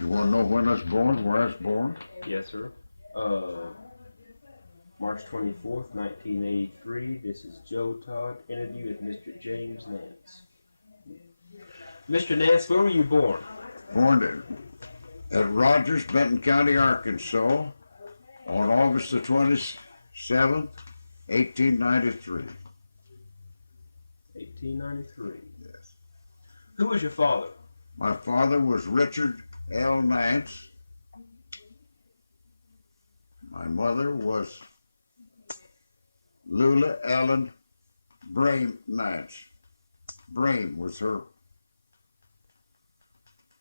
You want to know when I was born, where I was born? Yes, sir. March 24th, 1983. This is Joe Todd. Interview with Mr. James Nance. Mr. Nance, where were you born? Born at Rogers, Benton County, Arkansas, on August the 27th, 1893. 1893. Yes. Who was your father? My father was Richard L. Nance. My mother was Lula Ellen Brame Nance. Brame was her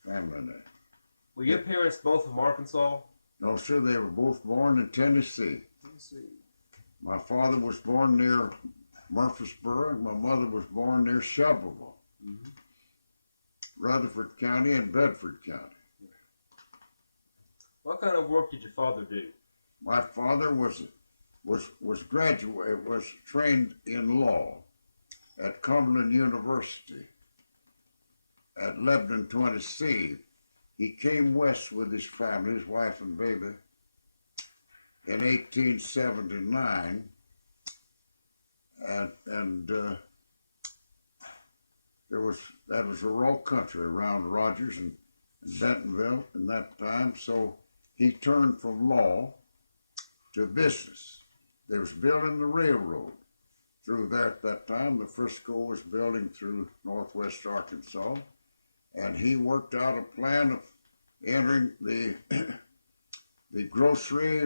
family name. Were your parents both from Arkansas? No, sir, they were both born in Tennessee. My father was born near Murfreesboro, and my mother was born near Shelbyville, Rutherford County and Bedford County. What kind of work did your father do? My father was trained in law at Cumberland University at Lebanon, Tennessee. He came west with his family, his wife and baby, in 1879, and that was a raw country around Rogers and Bentonville in that time. So he turned from law to business. They was building the railroad through there at that time. The Frisco was building through northwest Arkansas, and he worked out a plan of entering the the grocery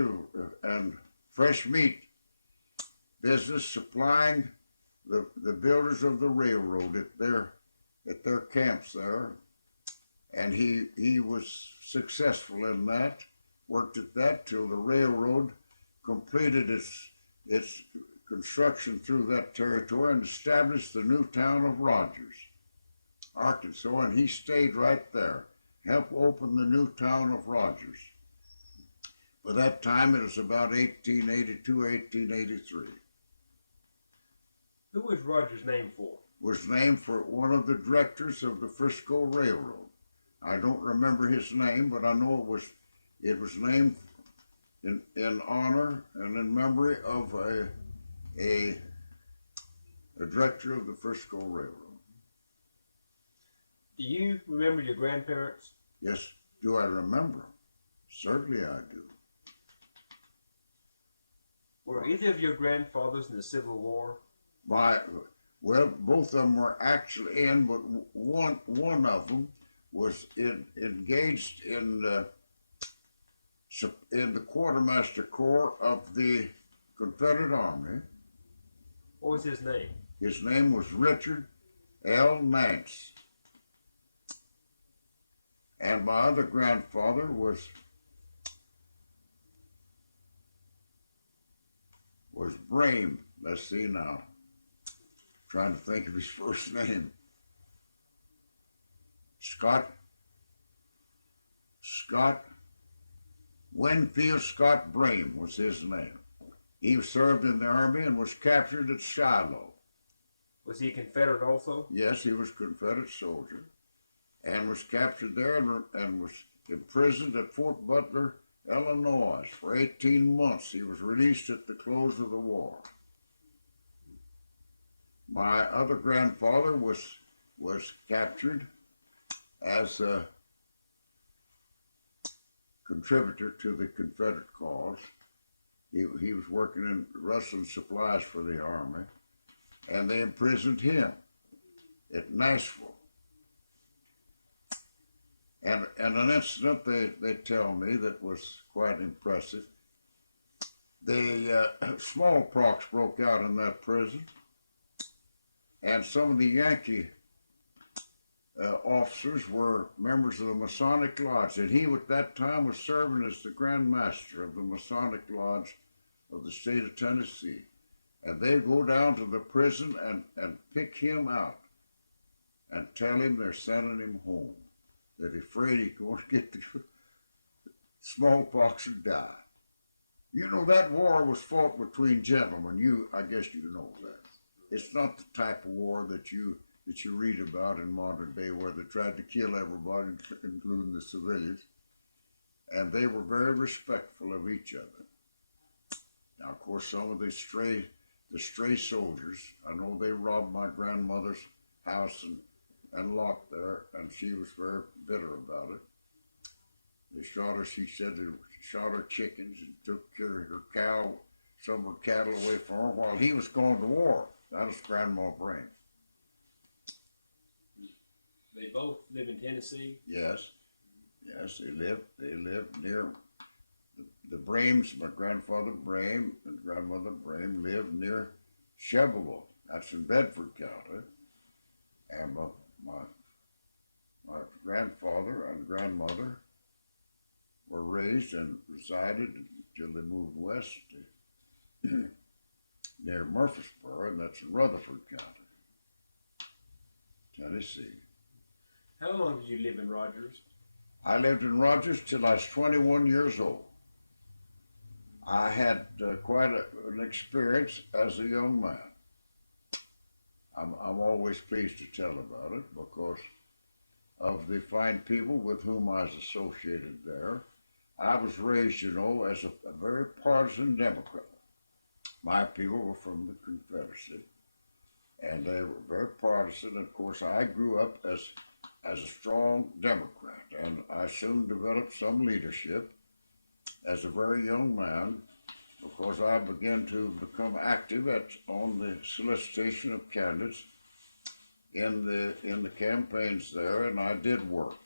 and fresh meat business, supplying the builders of the railroad at their camps there, and he was successful in that. Worked at that till the railroad completed its construction through that territory and established the new town of Rogers, Arkansas, and he stayed right there, helped open the new town of Rogers. By that time, it was about 1882, 1883. Who was Rogers named for? Was named for one of the directors of the Frisco Railroad. I don't remember his name, but I know it was named in honor and in memory of a director of the Frisco Railroad. Do you remember your grandparents? Yes, do I remember? Certainly I do. Were either of your grandfathers in the Civil War? Well, both of them were actually in, but one of them was engaged in the Quartermaster Corps of the Confederate Army. What was his name? His name was Richard L. Nance. And my other grandfather was Brame. Let's see now. Trying to think of his first name. Winfield Scott Brame was his name. He served in the Army and was captured at Shiloh. Was he a Confederate also? Yes, he was a Confederate soldier and was captured there and was imprisoned at Fort Butler, Illinois for 18 months. He was released at the close of the war. My other grandfather was captured as a contributor to the Confederate cause. He was working in rustling supplies for the Army, and they imprisoned him at Nashville. And an incident they tell me that was quite impressive. The smallpox broke out in that prison, and some of the Yankee officers were members of the Masonic Lodge, and he at that time was serving as the Grand Master of the Masonic Lodge of the state of Tennessee. And they go down to the prison and pick him out and tell him they're sending him home. They're afraid he's going to get the smallpox and die. You know, that war was fought between gentlemen. I guess you know that. It's not the type of war that you read about in modern day where they tried to kill everybody, including the civilians. and they were very respectful of each other. Now, of course, some of the stray soldiers, I know they robbed my grandmother's house and locked there, and she was very bitter about it. They shot her, she said they shot her chickens and took her cow, some of her cattle away from her while he was going to war. That was Grandma Brain. They both live in Tennessee? Yes, they lived near the Brames. My grandfather Brame and grandmother Brame lived near Chevrolet. That's in Bedford County. And my grandfather and grandmother were raised and resided until they moved west to near Murfreesboro, and that's in Rutherford County, Tennessee. How long did you live in Rogers? I lived in Rogers till I was 21 years old. I had quite an experience as a young man. I'm always pleased to tell about it because of the fine people with whom I was associated there. I was raised, you know, as a very partisan Democrat. My people were from the Confederacy, and they were very partisan. Of course, I grew up as a strong Democrat, and I soon developed some leadership as a very young man because I began to become active on the solicitation of candidates in the campaigns there, and I did work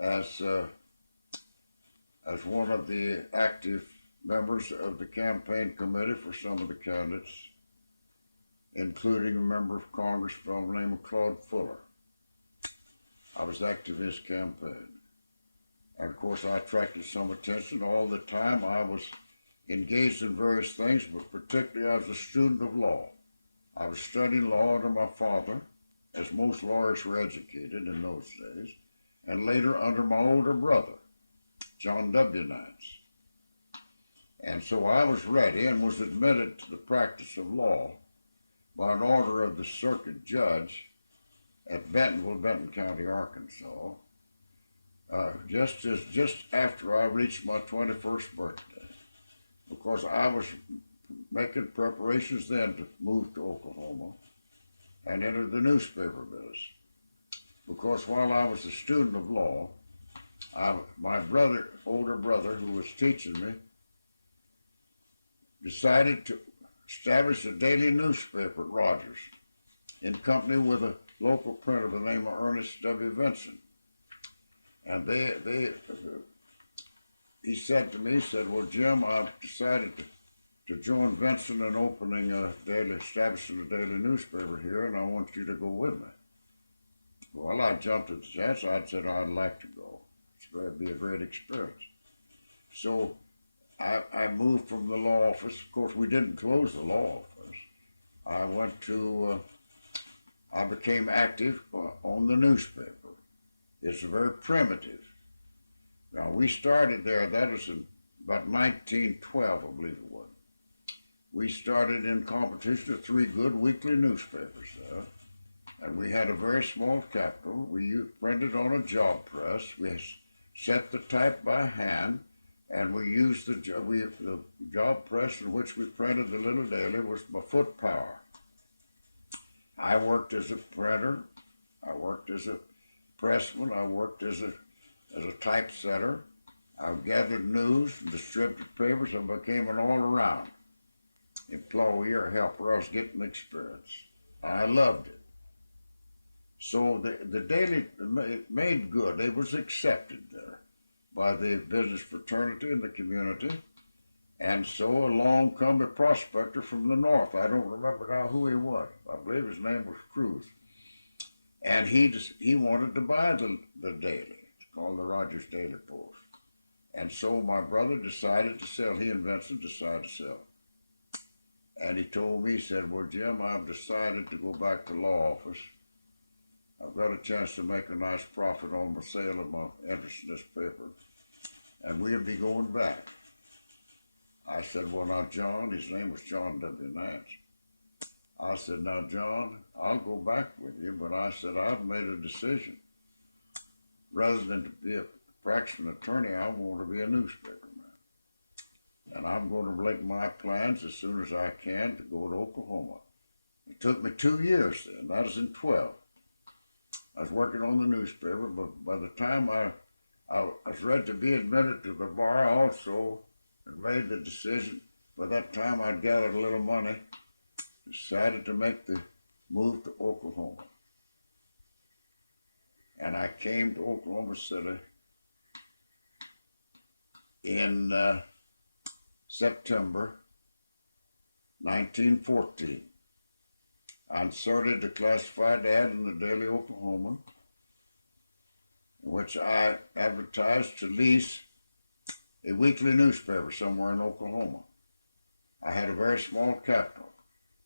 as one of the active members of the campaign committee for some of the candidates, including a member of Congress by the name of Claude Fuller. I was active in his campaign. And of course, I attracted some attention all the time. I was engaged in various things, but particularly I was a student of law. I was studying law under my father, as most lawyers were educated in those days, and later under my older brother, John W. Nance. And so I was ready and was admitted to the practice of law by an order of the circuit judge at Bentonville, Benton County, Arkansas, just after I reached my 21st birthday, because I was making preparations then to move to Oklahoma and enter the newspaper business. Because while I was a student of law, my older brother, who was teaching me, decided to establish a daily newspaper at Rogers in company with a local printer by the name of Ernest W. Vinson. And he said to me, well, Jim, I've decided to join Vinson in establishing a daily newspaper here, and I want you to go with me. Well, I jumped at the chance. I said, I'd like to go. It's going to be a great experience. So I moved from the law office. Of course, we didn't close the law office. I became active on the newspaper. It's very primitive. Now, we started there, that was in about 1912, I believe it was. We started in competition with 3 good weekly newspapers there, and we had a very small capital. We printed on a job press. We set the type by hand, and we used the job press in which we printed the little daily was my foot power. I worked as a printer, I worked as a pressman, I worked as a typesetter. I gathered news and distributed papers. I became an all-around employee or helper. I was getting experience. I loved it. So the daily made good. It was accepted there by the business fraternity in the community. And so along come a prospector from the north. I don't remember now who he was. I believe his name was Cruz. And he wanted to buy the daily. It's called the Rogers Daily Post. And so my brother decided to sell. He and Vincent decided to sell. And he told me, he said, well, Jim, I've decided to go back to law office. I've got a chance to make a nice profit on the sale of my interest in this paper. And we'll be going back. I said, well, now, John, his name was John W. Nance. I said, now, John, I'll go back with you, but I said, I've made a decision. Rather than to fraction attorney, I want to be a newspaper man. And I'm going to make my plans as soon as I can to go to Oklahoma. It took me 2 years then. That was in 12. I was working on the newspaper, but by the time I was ready to be admitted to the bar, I also made the decision. By that time, I'd gathered a little money, decided to make the move to Oklahoma. And I came to Oklahoma City in September 1914. I inserted a classified ad in the Daily Oklahoma, in which I advertised to lease a weekly newspaper somewhere in Oklahoma. I had a very small capital.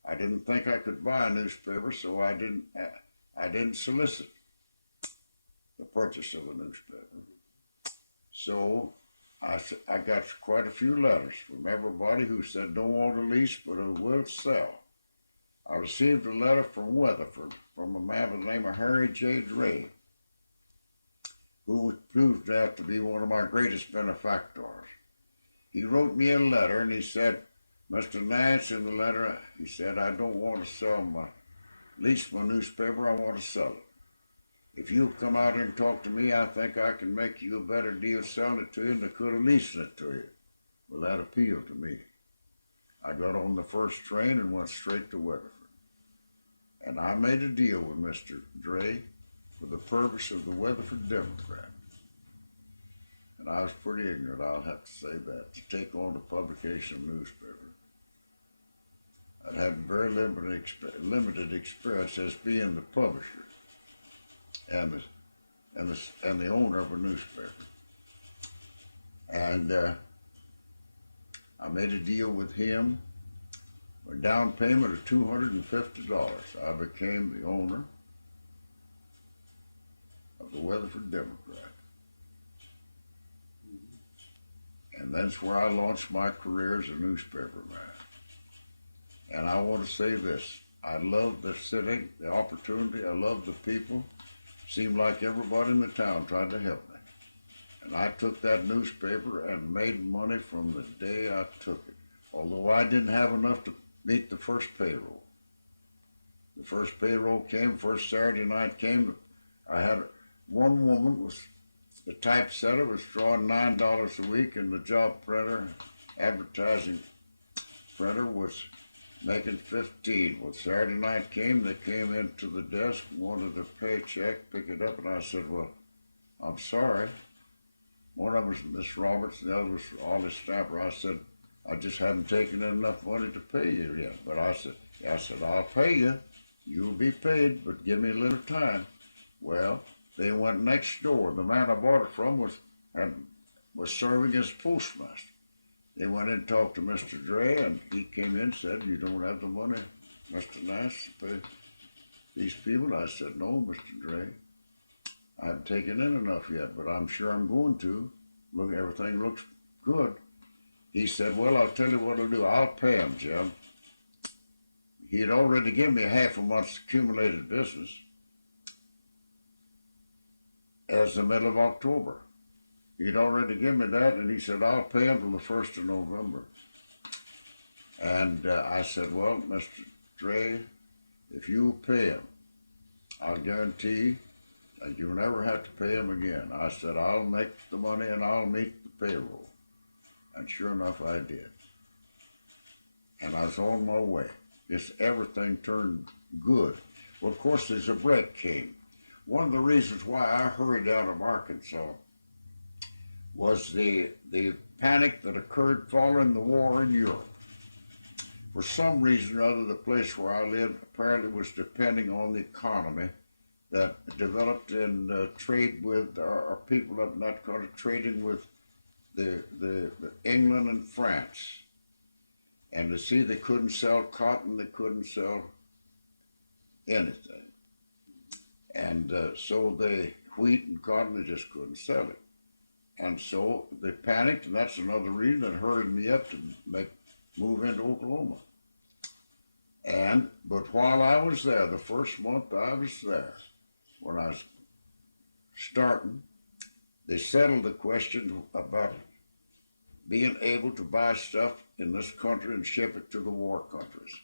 I didn't think I could buy a newspaper, so I didn't solicit the purchase of a newspaper. So I got quite a few letters from everybody who said, don't want to lease, but I will sell. I received a letter from Weatherford from a man by the name of Harry J. Dray, who proved out to be one of my greatest benefactors. He wrote me a letter and he said, Mr. Nance, in the letter, he said, I don't want to lease my newspaper, I want to sell it. If you'll come out here and talk to me, I think I can make you a better deal selling it to you than I could have leasing it to you. Well, that appealed to me. I got on the first train and went straight to Weatherford. And I made a deal with Mr. Dray for the purpose of the Weatherford Democrat. And I was pretty ignorant, I'll have to say that, to take on the publication of newspaper. I had very limited experience as being the publisher and the owner of a newspaper. And I made a deal with him for a down payment of $250. I became the owner of the Weatherford Democrat. And that's where I launched my career as a newspaper man. And I want to say this, I love the city, the opportunity, I love the people. Seemed like everybody in the town tried to help me. And I took that newspaper and made money from the day I took it. Although I didn't have enough to meet the first payroll. The first payroll came, first Saturday night came, I had one woman was, the typesetter was drawing $9 a week, and the job printer, advertising printer was making 15. Well, Saturday night came, they came into the desk, wanted a paycheck, pick it up, and I said, well, I'm sorry. One of them was Miss Roberts, the other was Ollie Stamper. I said, I just haven't taken in enough money to pay you yet. But I said, I'll pay you. You'll be paid, but give me a little time. Well, they went next door. The man I bought it from was serving as postmaster. They went in and talked to Mr. Dray, and he came in and said, you don't have the money, Mr. Nance, to pay these people? I said, no, Mr. Dray, I haven't taken in enough yet, but I'm sure I'm going to. Look, everything looks good. He said, well, I'll tell you what I'll do. I'll pay him, Jim. He had already given me half a month's accumulated business as the middle of October. He'd already given me that, and he said, I'll pay him from the 1st of November. And I said, well, Mr. Dray, if you pay him, I'll guarantee that you'll never have to pay him again. I said, I'll make the money and I'll meet the payroll. And sure enough, I did. And I was on my way. Just everything turned good. Well, of course, as a break came. One of the reasons why I hurried out of Arkansas was the panic that occurred following the war in Europe. For some reason or other, the place where I lived apparently was depending on the economy that developed in trade with our people up in that country, trading with the England and France. And to see they couldn't sell cotton, they couldn't sell anything. And so the wheat and cotton, they just couldn't sell it. And so they panicked, and that's another reason that hurried me up to move into Oklahoma. But while I was there, the first month I was there, when I was starting, They settled the question about being able to buy stuff in this country and ship it to the war countries.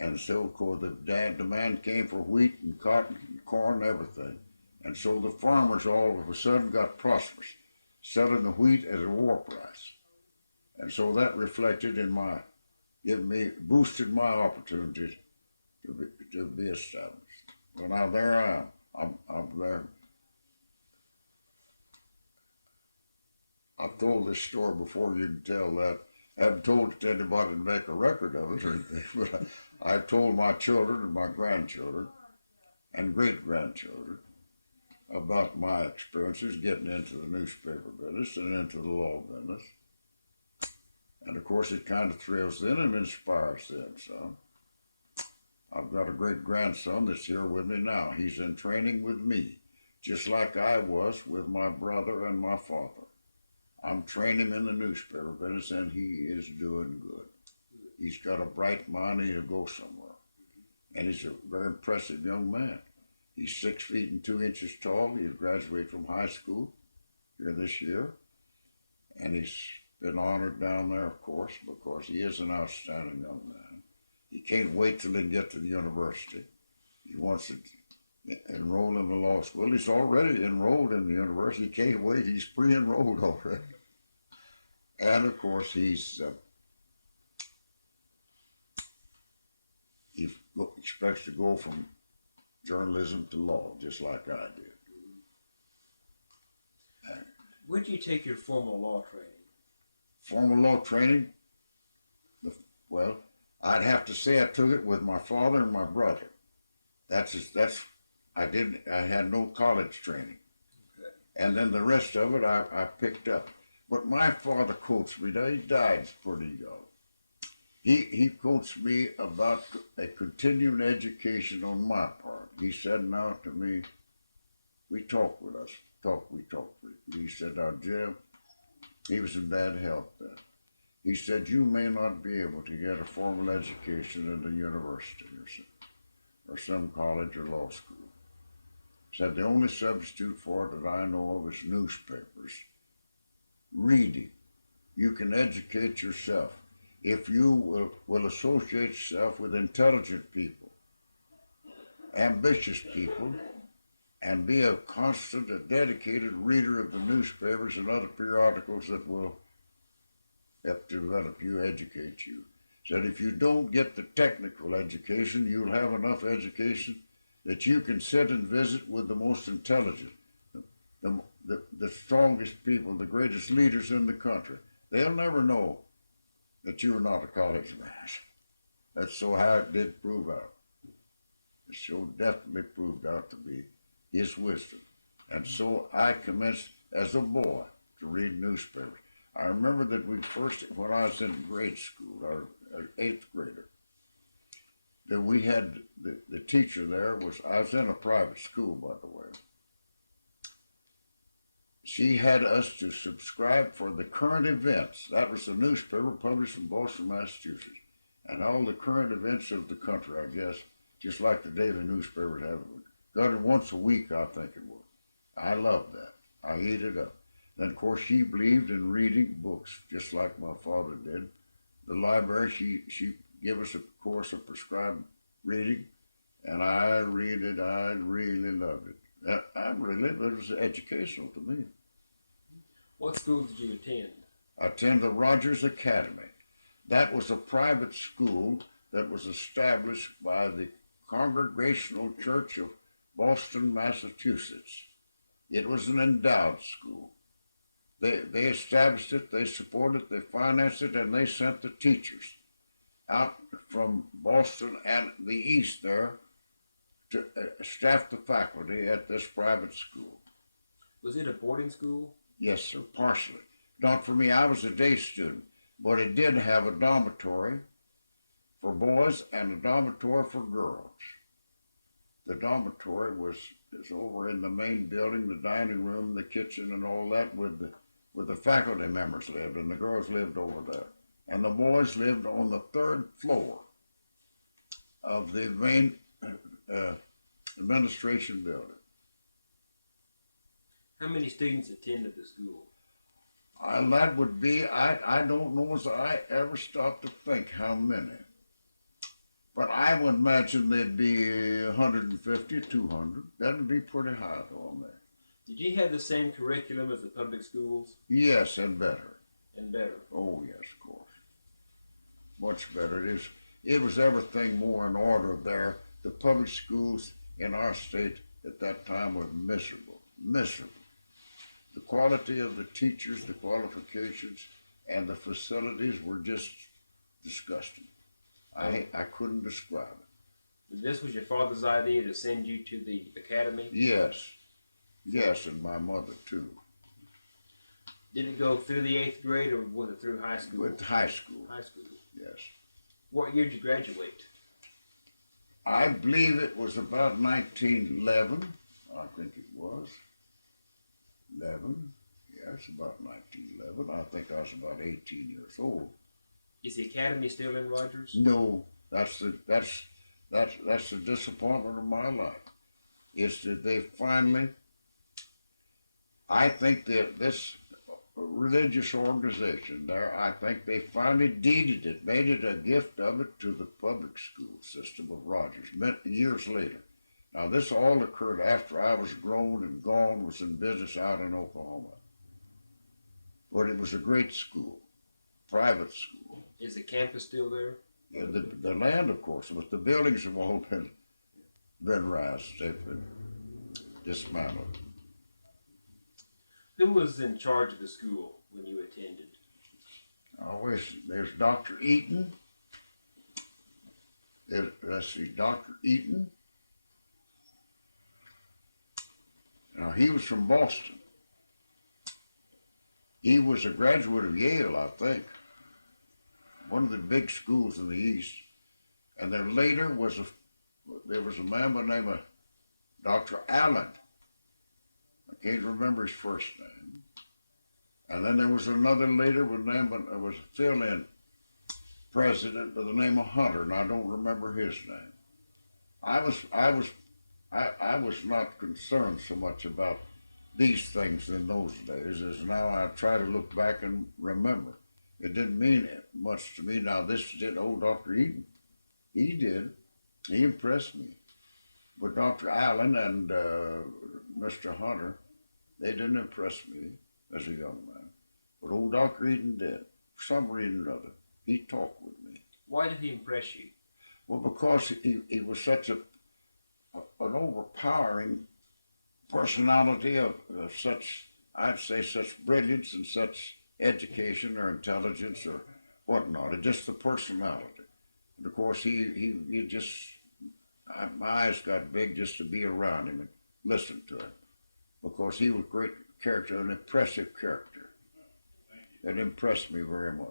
And so, of course, the demand came for wheat and cotton and corn and everything. And so the farmers all of a sudden got prosperous, selling the wheat at a war price. And so that reflected in boosted my opportunities to be established. Well, now there I am. I'm there. I've told this story before, you can tell that. I haven't told it to anybody to make a record of it or anything, but I told my children and my grandchildren and great-grandchildren about my experiences getting into the newspaper business and into the law business. And of course it kind of thrills them and inspires them some. I've got a great-grandson that's here with me now. He's in training with me, just like I was with my brother and my father. I'm training him in the newspaper business, and he is doing good. He's got a bright mind, he'll go somewhere. And he's a very impressive young man. He's 6 feet and 2 inches tall. He'll graduate from high school here this year. And he's been honored down there, of course, because he is an outstanding young man. He can't wait till he can get to the university. He wants to enroll in the law school. He's already enrolled in the university. He can't wait. He's pre-enrolled already. And of course, he expects to go from journalism to law, just like I did. Where did you take your formal law training? Formal law training? Well, I'd have to say I took it with my father and my brother. I had no college training. Okay. And then the rest of it I picked up. But my father coached me. He died pretty young. He coached me about a continuing education on my part. He said now to me, we talk with us. He said, now Jim, he was in bad health then. He said, you may not be able to get a formal education in the university or some college or law school. He said, the only substitute for it that I know of is newspapers. Reading. You can educate yourself. If you will associate yourself with intelligent people, ambitious people, and be a constant, dedicated reader of the newspapers and other periodicals that will help develop you, educate you. Said if you don't get the technical education, you'll have enough education that you can sit and visit with the most intelligent, the strongest people, the greatest leaders in the country. They'll never know that you're not a college man. That's so how it did prove out. It so definitely proved out to be his wisdom. And so I commenced as a boy to read newspapers. I remember that when I was in grade school, or 8th grader, that we had, the teacher there I was in a private school, by the way. She had us to subscribe for the current events. That was the newspaper published in Boston, Massachusetts. And all the current events of the country, I guess, just like the daily newspaper would have. Got it once a week, I think it was. I loved that. I ate it up. Then, of course, she believed in reading books, just like my father did. The library, she gave us a course of prescribed reading, and I read it. I really loved it. It was educational to me. What schools did you attend? I attended the Rogers Academy. That was a private school that was established by the Congregational Church of Boston, Massachusetts. It was an endowed school. They established it, they supported it, they financed it, and they sent the teachers out from Boston and the East there to staff the faculty at this private school. Was it a boarding school? Yes, sir, partially. Not for me, I was a day student, but it did have a dormitory for boys and a dormitory for girls. The dormitory is over in the main building, the dining room, the kitchen, and all that, where the faculty members lived, and the girls lived over there. And the boys lived on the 3rd floor of the main administration building. How many students attended the school? That would be, I don't know as I ever stopped to think how many. But I would imagine there'd be 150, 200. That'd be pretty high on there. Did you have the same curriculum as the public schools? Yes, and better. And better. Oh, yes, of course. Much better. It was everything more in order there. The public schools in our state at that time were miserable. Miserable. The quality of the teachers, the qualifications, and the facilities were just disgusting. I couldn't describe it. This was your father's idea to send you to the academy? Yes. Yes, and my mother too. Did it go through the 8th grade or was it through high school? With high school. High school. Yes. What year did you graduate? I believe it was about 1911. I think it was. 11. Yes, about 1911. I think I was about 18 years old. Is the academy still in Rogers? No, that's the disappointment of my life. Is that they finally, I think that this religious organization there, I think they finally deeded it, made it a gift of it to the public school system of Rogers, years later. Now this all occurred after I was grown and gone, was in business out in Oklahoma. But it was a great school, private school. Is the campus still there? Yeah, the land, of course, but the buildings have all been razed. They've been dismantled. Who was in charge of the school when you attended? There's Dr. Eaton. Let's see, Dr. Eaton. Now, he was from Boston. He was a graduate of Yale, I think. One of the big schools in the East. And then later there was a man by the name of Dr. Allen. I can't remember his first name. And then there was another later with the name, it was a fill-in president by the name of Hunter, and I don't remember his name. I was not concerned so much about these things in those days as now I try to look back and remember. It didn't mean much to me. Now this did old Dr. Eaton. He did. He impressed me. But Dr. Allen and Mr. Hunter, they didn't impress me as a young man. But old Dr. Eaton did. For some reason or other. He talked with me. Why did he impress you? Well, because he was such an overpowering personality of such, I'd say, such brilliance and such education or intelligence or whatnot. It's just the personality. And of course, he just, my eyes got big just to be around him and listen to him. Because he was a great character, an impressive character. That impressed me very much.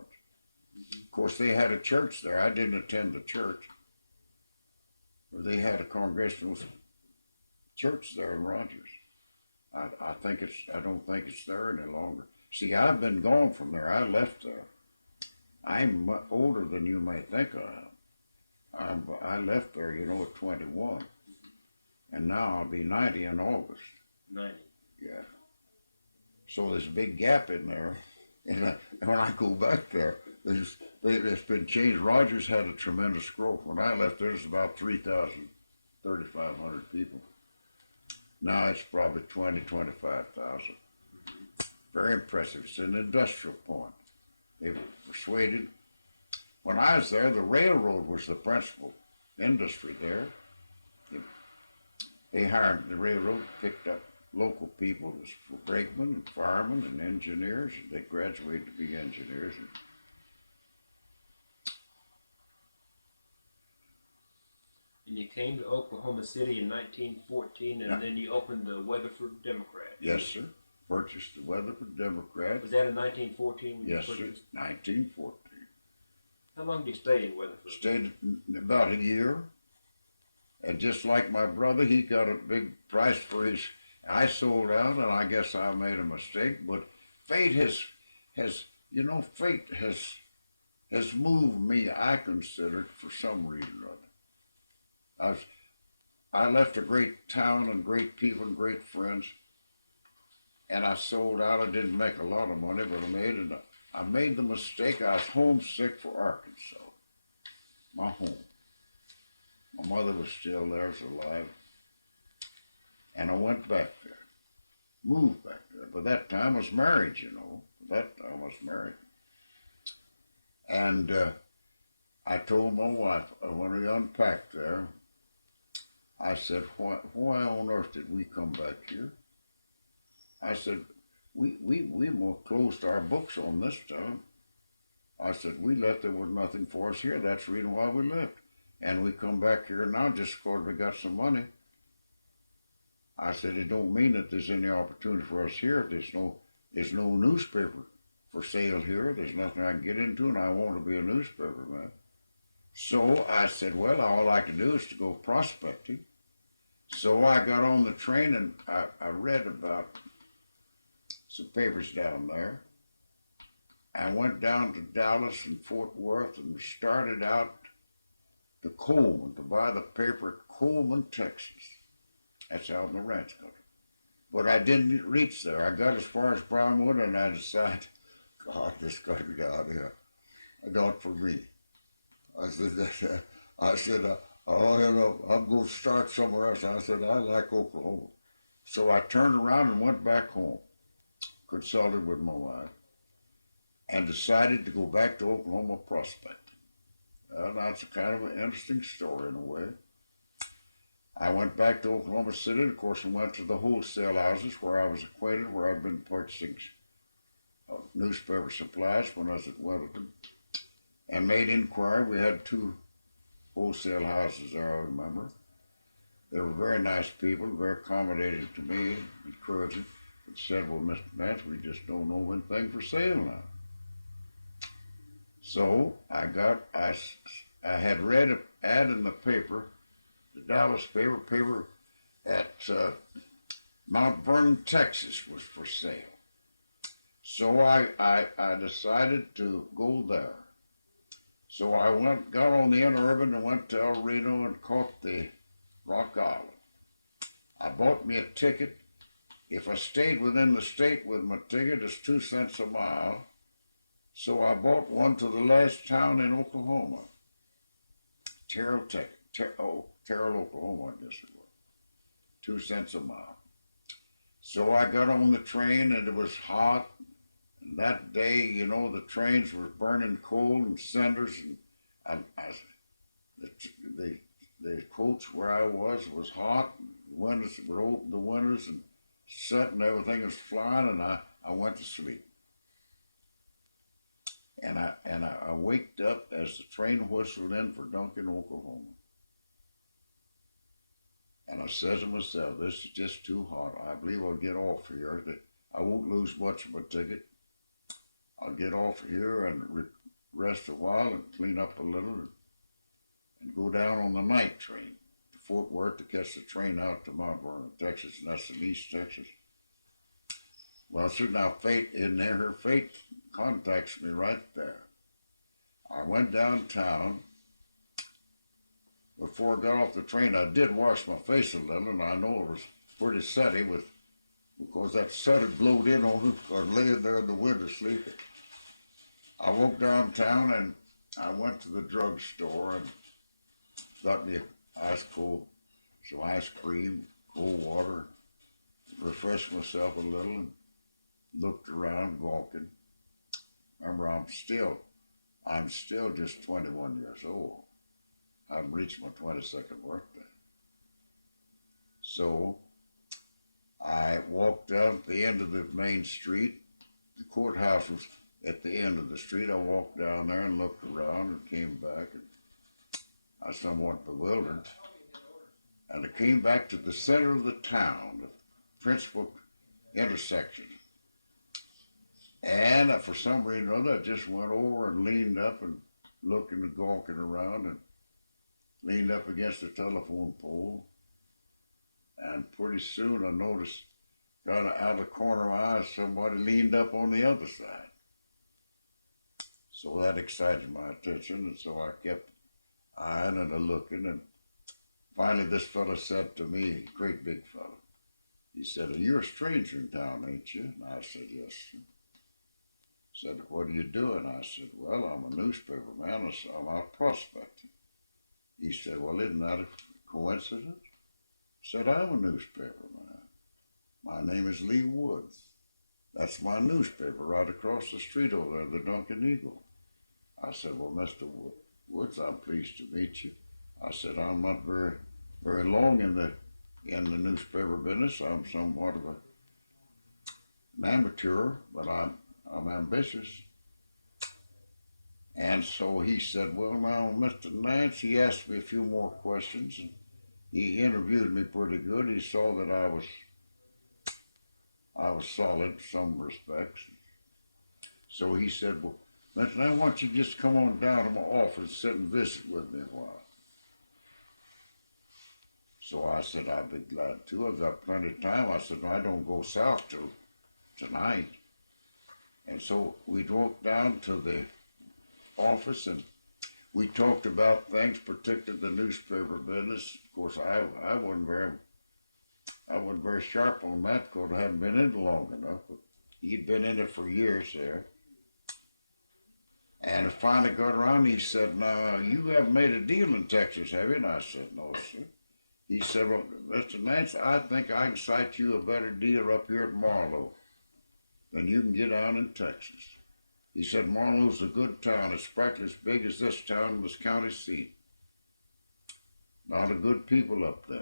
Of course, they had a church there. I didn't attend the church. They had a congregational church there in Rogers. I don't think it's there any longer. See, I've been gone from there. I left there. I'm much older than you may think I am. I left there, at 21. And now I'll be 90 in August. 90. Yeah. So there's a big gap in there. And when I go back there, it's been changed. Rogers had a tremendous growth. When I left, there was about 3,000, 3,500 people. Now it's probably 20, 25,000. Very impressive. It's an industrial point. They were persuaded. When I was there, the railroad was the principal industry there. They hired the railroad, picked up local people as brakemen and firemen and engineers, and they graduated to be engineers. And you came to Oklahoma City in 1914, and then you opened the Weatherford Democrat. Yes, sir. Purchased the Weatherford Democrat. Was that in 1914? Yes, sir. 1914. How long did you stay in Weatherford? Stayed about a year. And just like my brother, he got a big price for his. I sold out, and I guess I made a mistake. But fate has moved me. I consider it for some reason or other. I left a great town and great people and great friends. and I sold out. I didn't make a lot of money, but I made the mistake. I was homesick for Arkansas, my home. My mother was still there, was alive, and I went back there, moved back there. But that time I was married, you know. That time I was married, and I told my wife when we unpacked there, I said, why on earth did we come back here? I said, we more closed our books on this time. I said, we left, there was nothing for us here. That's the reason why we left. And we come back here now just because we got some money. I said, it don't mean that there's any opportunity for us here. There's no newspaper for sale here. There's nothing I can get into, and I want to be a newspaper man. So I said, well, all I can do is to go prospecting. So I got on the train, and I read about some papers down there. I went down to Dallas and Fort Worth and started out to Coleman to buy the paper at Coleman, Texas. That's out in the ranch country. But I didn't reach there. I got as far as Brownwood, and I decided, God, this country down here, not for me. I said, oh, you know, I'm going to start somewhere else. I said, I like Oklahoma. So I turned around and went back home, consulted with my wife, and decided to go back to Oklahoma prospecting. That's kind of an interesting story in a way. I went back to Oklahoma City, and of course I went to the wholesale houses where I was acquainted, where I'd been purchasing newspaper supplies when I was at Weatherford, and made inquiry. We had 2 wholesale houses there, I remember. They were very nice people, very accommodating to me, encouraging. But said, well, Mr. Nance, we just don't know anything for sale now. So I had read an ad in the paper, the Dallas paper at Mount Vernon, Texas was for sale. So I decided to go there. So I got on the Interurban and went to El Reno and caught the Rock Island. I bought me a ticket. If I stayed within the state with my ticket, it's 2 cents a mile. So I bought one to the last town in Oklahoma, Terrell, Oklahoma, I guess it was. 2 cents a mile. So I got on the train, and it was hot. And that day, you know, the trains were burning coal and cinders, and the coach where I was hot. The windows were open, the windows, and set, and everything was flying, and I went to sleep. And I waked up as the train whistled in for Duncan, Oklahoma. And I said to myself, this is just too hot. I believe I'll get off here. I won't lose much of my ticket. I'll get off here and rest a while and clean up a little and go down on the night train to Fort Worth to catch the train out to Mount Vernon, Texas, and that's in East Texas. Well, so now fate in there, her fate contacts me right there. I went downtown. Before I got off the train, I did wash my face a little, and I know it was pretty sweaty because that sweat had blowed in on me, or laying there in the window sleeping. I walked downtown, and I went to the drugstore and got me some ice cream, cold water, refreshed myself a little, and looked around, walking. Remember, I'm still just 21 years old. I haven't reached my 22nd birthday. So I walked down at the end of the main street. The courthouse was at the end of the street. I walked down there and looked around and came back, and I was somewhat bewildered. And I came back to the center of the town, the principal intersection. And for some reason or other, I just went over and leaned up and looking and gawking around and leaned up against the telephone pole. And pretty soon I noticed, out of the corner of my eye, somebody leaned up on the other side. So that excited my attention, and so I kept eyeing and looking, and finally this fellow said to me, great big fellow, He said, you're a stranger in town, ain't you? And I said, yes. Said, what are you doing? I said, well, I'm a newspaper man. I said, I'm out prospecting. He said, well, isn't that a coincidence? I said, I'm a newspaper man. My name is Lee Woods. That's my newspaper right across the street over there, the Duncan Eagle. I said, well, Mr. Woods, I'm pleased to meet you. I said, I'm not very long in the newspaper business. I'm somewhat of an amateur, but I'm ambitious. And so he said, well, now, Mr. Nance, he asked me a few more questions, and he interviewed me pretty good. He saw that I was solid in some respects. So he said, well, Listen, I want you to just come on down to my office and sit and visit with me a while. So I said, I'd be glad to. I've got plenty of time. I said, no, I don't go south till tonight. And so we drove down to the office and we talked about things, particularly the newspaper business. Of course, I wasn't very sharp on that because I hadn't been in it long enough. But he'd been in it for years there. And I finally got around, he said, now, you haven't made a deal in Texas, have you? And I said, no, sir. He said, well, Mr. Nance, I think I can cite you a better deal up here at Marland than you can get down in Texas. He said, Marland's a good town. It's practically as big as this town was county seat. A lot of good people up there.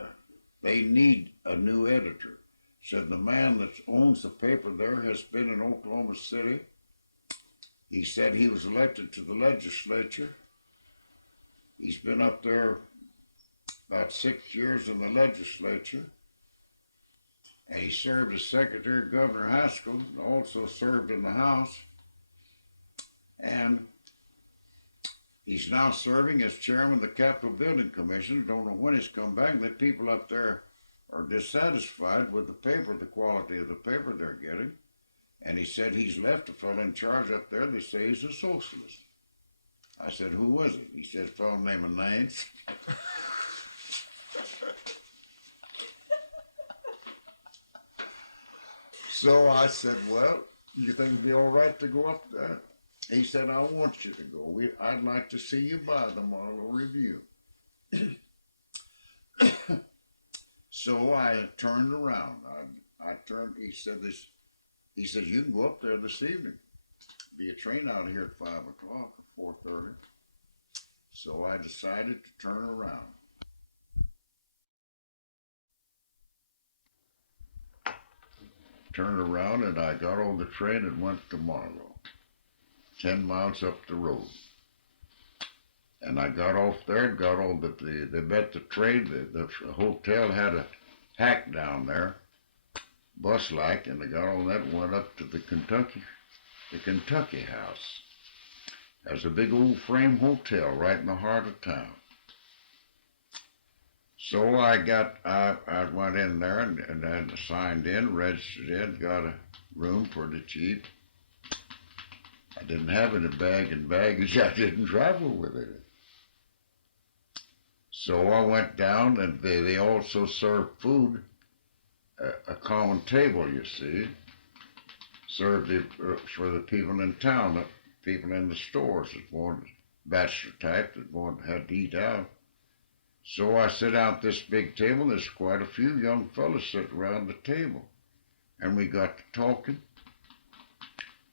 They need a new editor. Said the man that owns the paper there has been in Oklahoma City. He said he was elected to the legislature. He's been up there about 6 years in the legislature. And he served as secretary of Governor Haskell, and also served in the House. And he's now serving as chairman of the Capitol Building Commission. Don't know when he's come back. The people up there are dissatisfied with the paper, the quality of the paper they're getting. And he said he's left a fellow in charge up there. They say he's a socialist. I said, who was it? He said, a fellow named Nance. So I said, well, you think it'd be all right to go up there? He said, I want you to go. I'd like to see you by the Marland Review. So I turned around. I turned, he said, you can go up there this evening. Be a train out here at 5 o'clock or 4:30. So I decided to turn around. Turned around and I got on the train and went to Marland, 10 miles up the road. And I got off there and got on they met the train. The hotel had a hack down there, bus-like, and I got on that and went up to the Kentucky House. There's a big old frame hotel right in the heart of town. So I went in there and then signed in, registered in, got a room pretty cheap. I didn't have any bag and baggage. I didn't travel with it. So I went down and they also served food, a common table, you see, served for the people in town, the people in the stores that wanted, bachelor type that had to eat out. So I sit down at this big table. There's quite a few young fellas sitting around the table. And we got to talking.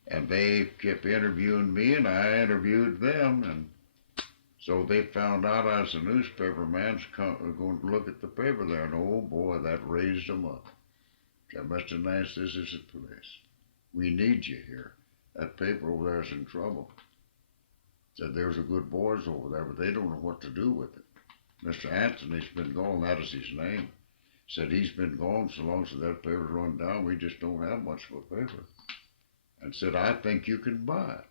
And they kept interviewing me, and I interviewed them. And so they found out I was a newspaper man going to look at the paper there. And oh boy, that raised them up. Said, Mr. Nance, this is the place. We need you here. That paper over there is in trouble. Said there's a good boys over there, but they don't know what to do with it. Mr. Anthony's been gone, that is his name. Said he's been gone so long as that paper's run down, we just don't have much of a paper. And said, I think you can buy it.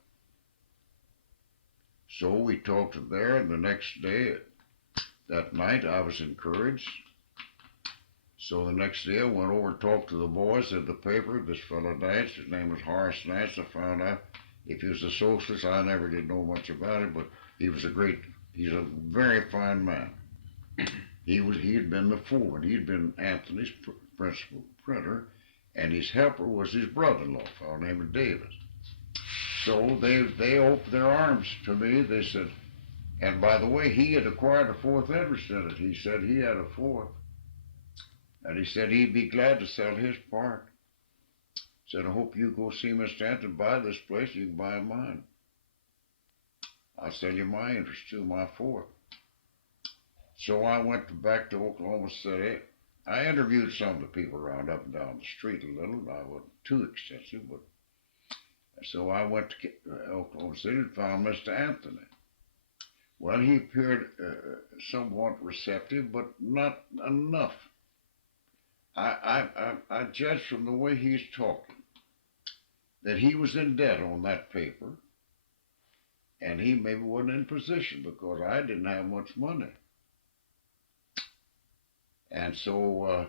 So we talked there, and the next day, that night, I was encouraged. So the next day, I went over and talked to the boys at the paper. This fellow Nance, his name was Horace Nance. I found out if he was a socialist, I never did know much about it, but he's a very fine man. He had been the foreman. He'd been Anthony's principal printer, and his helper was his brother-in-law, a fellow named David. So they opened their arms to me. They said, and by the way, he had acquired a fourth interest in it. He said he had a fourth. And he said he'd be glad to sell his part. Said, I hope you go see Miss Stanton, buy this place, you can buy mine. I'll sell you my interest too, my fourth. So I went back to Oklahoma City. I interviewed some of the people around up and down the street a little. I wasn't too extensive, but so I went to Oklahoma City and found Mr. Anthony. Well, he appeared somewhat receptive, but not enough. I judged from the way he's talking that he was in debt on that paper, and he maybe wasn't in position because I didn't have much money. And so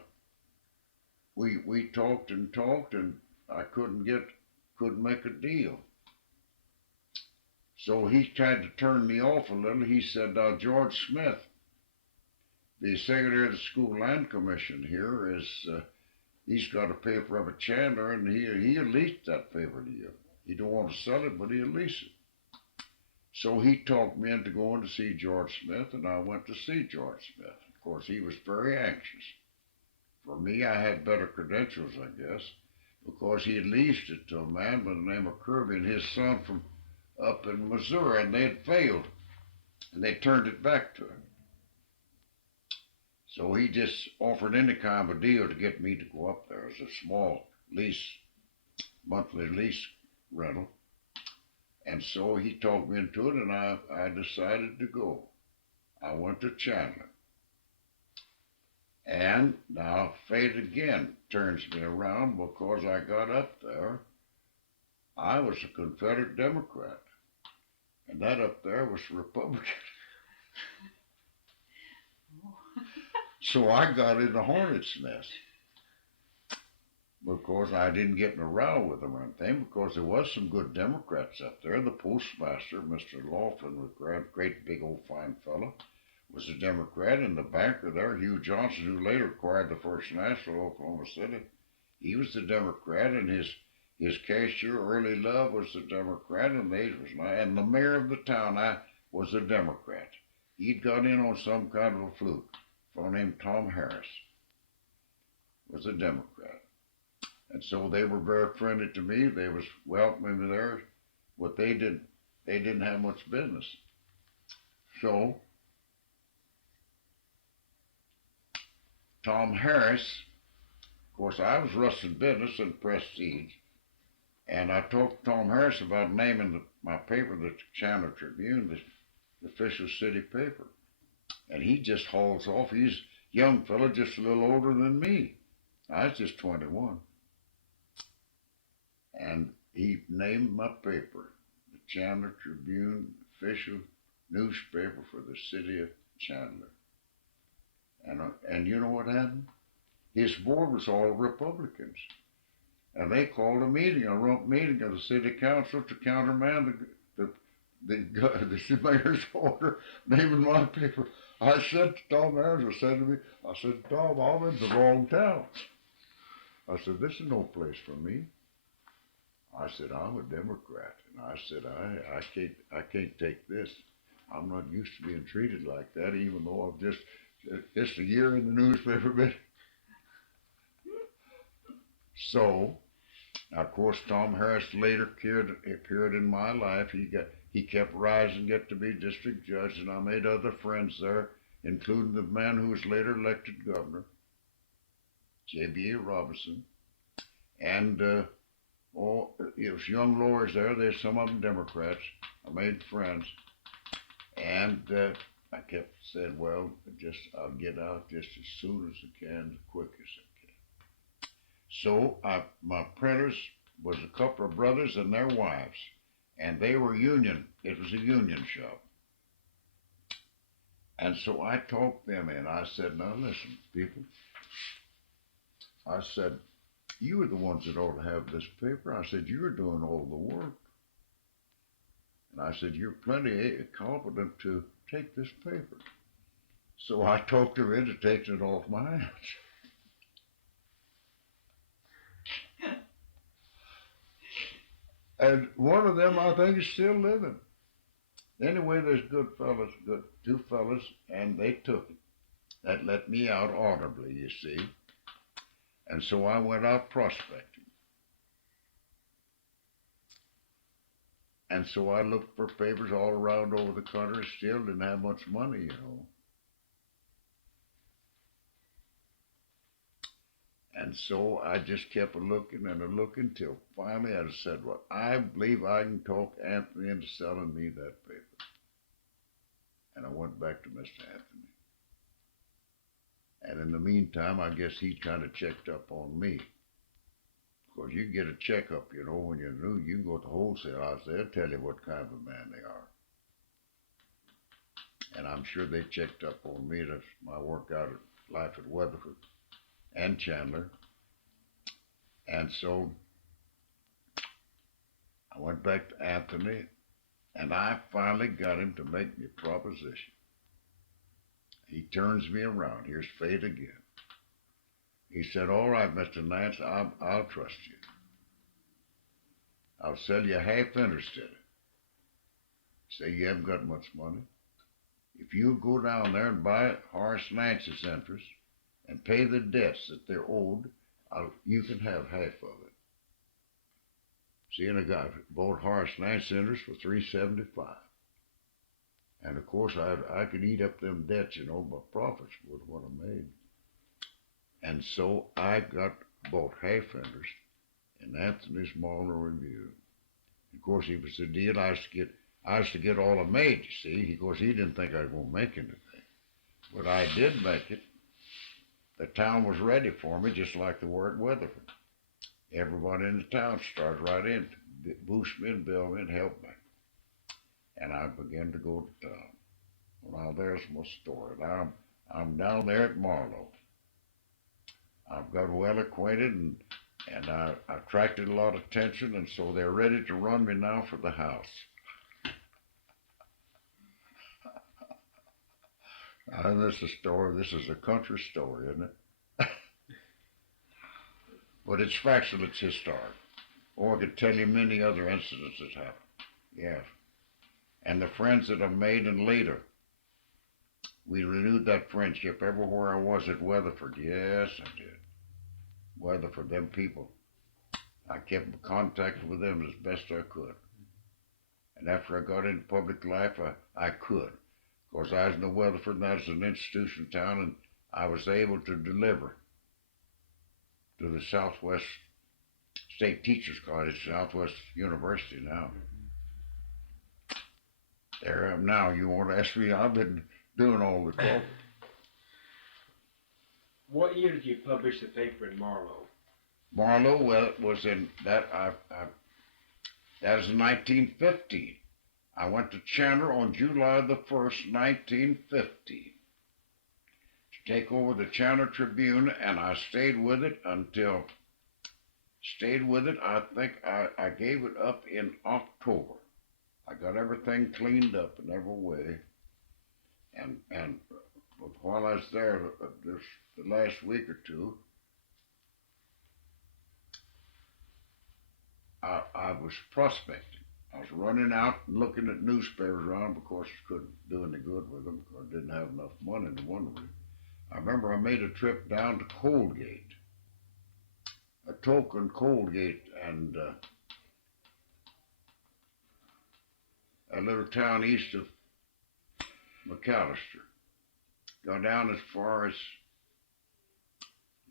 we talked, and I couldn't make a deal. So he tried to turn me off a little. He said, George Smith, the secretary of the School Land Commission here, he's got a paper up at Chandler, and he'll lease that paper to you. He don't want to sell it, but he'll lease it. So he talked me into going to see George Smith, and I went to see George Smith. Of course, he was very anxious. For me, I had better credentials, I guess, because he had leased it to a man by the name of Kirby and his son from up in Missouri, and they had failed, and they turned it back to him. So he just offered any kind of a deal to get me to go up there as a small lease, monthly lease rental. And so he talked me into it, and I decided to go. I went to Chandler. And now fate again turns me around because I got up there. I was a Confederate Democrat, and that up there was Republican. So I got in the hornet's nest because I didn't get in a row with them or anything, because there was some good Democrats up there. The postmaster, Mr. Laughlin, a great big old fine fellow, was a Democrat, and the banker there, Hugh Johnson, who later acquired the First National, Oklahoma City, he was the Democrat, and his cashier, Early Love, was the Democrat, and the mayor of the town was a Democrat. He'd got in on some kind of a fluke. A fellow named Tom Harris was a Democrat. And so they were very friendly to me. They was welcoming me there, but they didn't have much business. So Tom Harris, of course, I was rusting business and prestige, and I talked to Tom Harris about naming my paper, the Chandler Tribune, the official city paper. And he just hauls off. He's a young fellow, just a little older than me. I was just 21. And he named my paper, the Chandler Tribune, official newspaper for the city of Chandler. And you know what happened? His board was all Republicans. And they called a meeting, a rump meeting of the city council to countermand the mayor's order naming my paper. I said to Tom Harris, I said, Tom, I'm in the wrong town. I said, this is no place for me. I said, I'm a Democrat. And I said, I can't take this. I'm not used to being treated like that, even though I've just a year in the newspaper. So, of course, Tom Harris later appeared in my life. He kept rising, get to be district judge, and I made other friends there, including the man who was later elected governor, J.B.A. Robinson, and it was young lawyers there. There's some of them Democrats. I made friends, and I kept saying, well, I'll get out just as soon as I can, as quick as I can. So my printers was a couple of brothers and their wives, and they were union. It was a union shop. And so I talked them in. I said, now listen, people. I said, you are the ones that ought to have this paper. I said, you're doing all the work. And I said, you're plenty competent to take this paper. So I talked her into taking it off my hands. And one of them, I think, is still living. Anyway, there's good two fellas, and they took it. That let me out audibly, you see. And so I went out prospecting. And so I looked for papers all around over the country, still didn't have much money, you know. And so I just kept a-looking and a-looking till finally I said, well, I believe I can talk Anthony into selling me that paper. And I went back to Mr. Anthony. And in the meantime, I guess he kind of checked up on me. Because you get a checkup, you know, when you're new, you can go to wholesale house, they'll tell you what kind of a man they are. And I'm sure they checked up on me. That's my work out at life at Weatherford and Chandler. And so I went back to Anthony, and I finally got him to make me a proposition. He turns me around. Here's fate again. He said, all right, Mr. Nance, I'll trust you. I'll sell you half interest in it. Say you haven't got much money. If you go down there and buy Horace Nance's interest and pay the debts that they're owed, you can have half of it. See, and I got bought Horace Nance's interest for $3.75. And of course, I could eat up them debts, you know, by profits with what I made. And so I bought half interest in Anthony's Marland Review. Of course, it was the deal I was to get all I made, you see. Of course, he didn't think I was going to make anything. But I did make it. The town was ready for me, just like they were at Weatherford. Everybody in the town started right in to boost me and build me and help me. And I began to go to town. Well, now there's my story. Now I'm down there at Marlow. I've got well acquainted and I attracted a lot of attention, and so they're ready to run me now for the house. This is a story. This is a country story, isn't it? But it's factual. It's historic. Or I could tell you many other incidents that happened. Yes. And the friends that I made and later. We renewed that friendship everywhere I was at Weatherford. Yes, I did. Weatherford, them people. I kept in contact with them as best I could. And after I got into public life, I could. Of course, I was in Weatherford, and that was an institution town, and I was able to deliver to the Southwest State Teachers College, Southwest University now. There I am now. You want to ask me? I've been doing all the talking. What year did you publish the paper in Marlow? Marlow, well, it was in that. That was in 1915. I went to Chandler on July the 1st, 1950, to take over the Chandler Tribune, and I stayed with it until. I think I gave it up in October. I got everything cleaned up in every way, and but while I was there, the last week or two, I was prospecting. I was running out and looking at newspapers around. Of course, I couldn't do any good with them because I didn't have enough money to one way. I remember I made a trip down to Coldgate, a token Coldgate, and a little town east of McAllister. Go down as far as,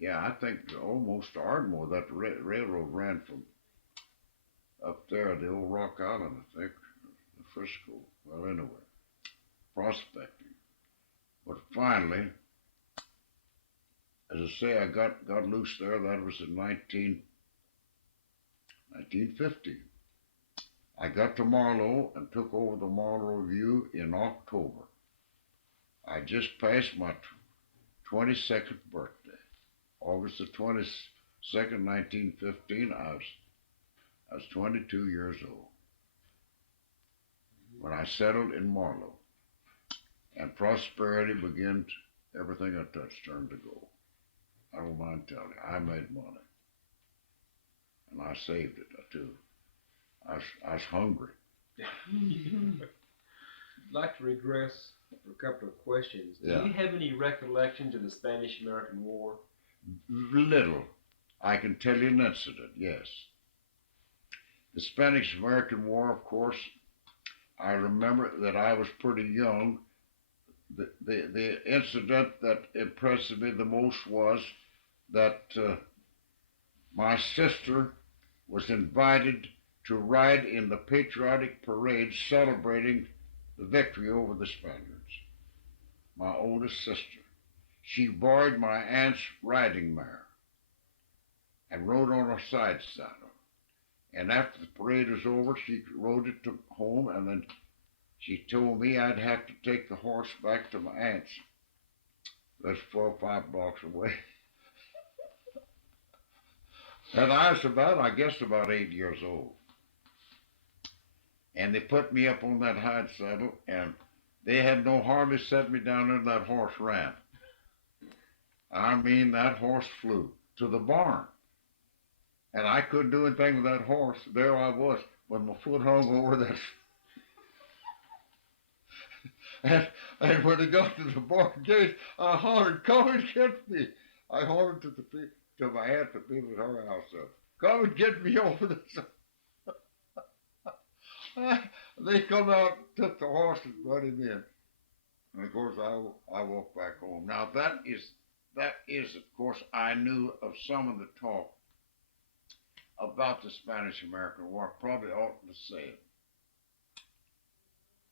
I think almost Ardmore. That railroad ran from up there, the old Rock Island, I think, the Frisco. Well, anyway, prospecting. But finally, as I say, I got loose there. That was in 1950. I got to Marlow and took over the Marlow Review in October. I just passed my 22nd birthday. August the 22nd, 1915, I was 22 years old when I settled in Marlow. And prosperity began, everything I touched turned to gold. I don't mind telling you, I made money. And I saved it, too. I was hungry. I'd like to regress for a couple of questions. Yeah. Do you have any recollections of the Spanish-American War? Little. I can tell you an incident, yes. The Spanish-American War, of course, I remember that I was pretty young. The incident that impressed me the most was that my sister was invited to ride in the patriotic parade celebrating the victory over the Spaniards. My oldest sister. She borrowed my aunt's riding mare and rode on a side saddle. And after the parade was over, she rode it to home, and then she told me I'd have to take the horse back to my aunt's. That's 4 or 5 blocks away. And I was about 8 years old. And they put me up on that hide saddle, and they had no hardly set me down and that horse ran. I mean, that horse flew to the barn. And I couldn't do anything with that horse. There I was, when my foot hung over that. And when it got to the barn gate, I hollered, "Come and get me!" I hollered to my aunt, the people at her house, "Come and get me over this." They come out, took the horse, and brought him in. And of course, I walked back home. Now that is, of course, I knew of some of the talk about the Spanish-American War. Probably oughtn't to say it.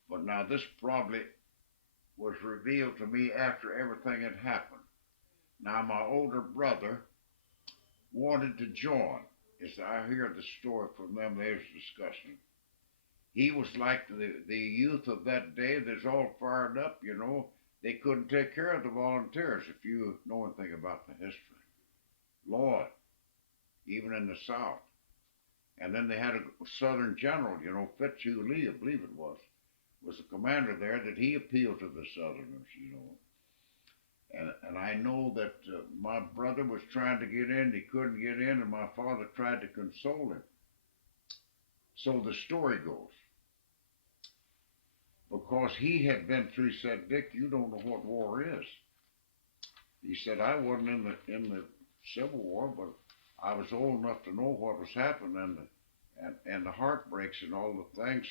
But now this probably was revealed to me after everything had happened. Now my older brother wanted to join. As I hear the story from them, there's discussion. He was like the youth of that day that's all fired up, you know. They couldn't take care of the volunteers, if you know anything about the history. Lord, even in the South. And then they had a Southern general, you know, Fitzhugh Lee, I believe it was the commander there, that he appealed to the Southerners, you know. And I know that my brother was trying to get in, he couldn't get in, and my father tried to console him. So the story goes. Because he had been through, he said, "Dick, you don't know what war is." He said, "I wasn't in the Civil War, but I was old enough to know what was happening and the heartbreaks and all the things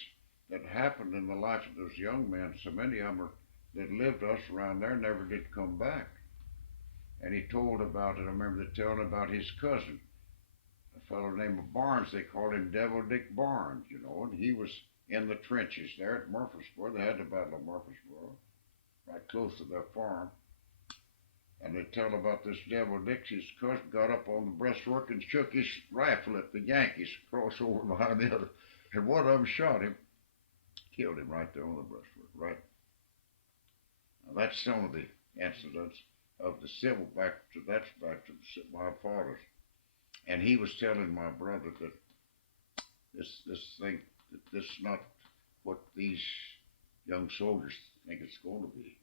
that happened in the life of those young men. So many of them that lived us around there never did come back." And he told about it. I remember telling about his cousin, a fellow named Barnes. They called him Devil Dick Barnes, you know, and he was in the trenches there at Murfreesboro. They had the Battle of Murfreesboro, right close to their farm. And they tell about this Devil Dick, his cousin got up on the breastwork and shook his rifle at the Yankees across over behind the other. And one of them shot him, killed him right there on the breastwork, right? Now that's some of the incidents of the Civil back to my father's. And he was telling my brother that this thing, that this is not what these young soldiers think it's going to be.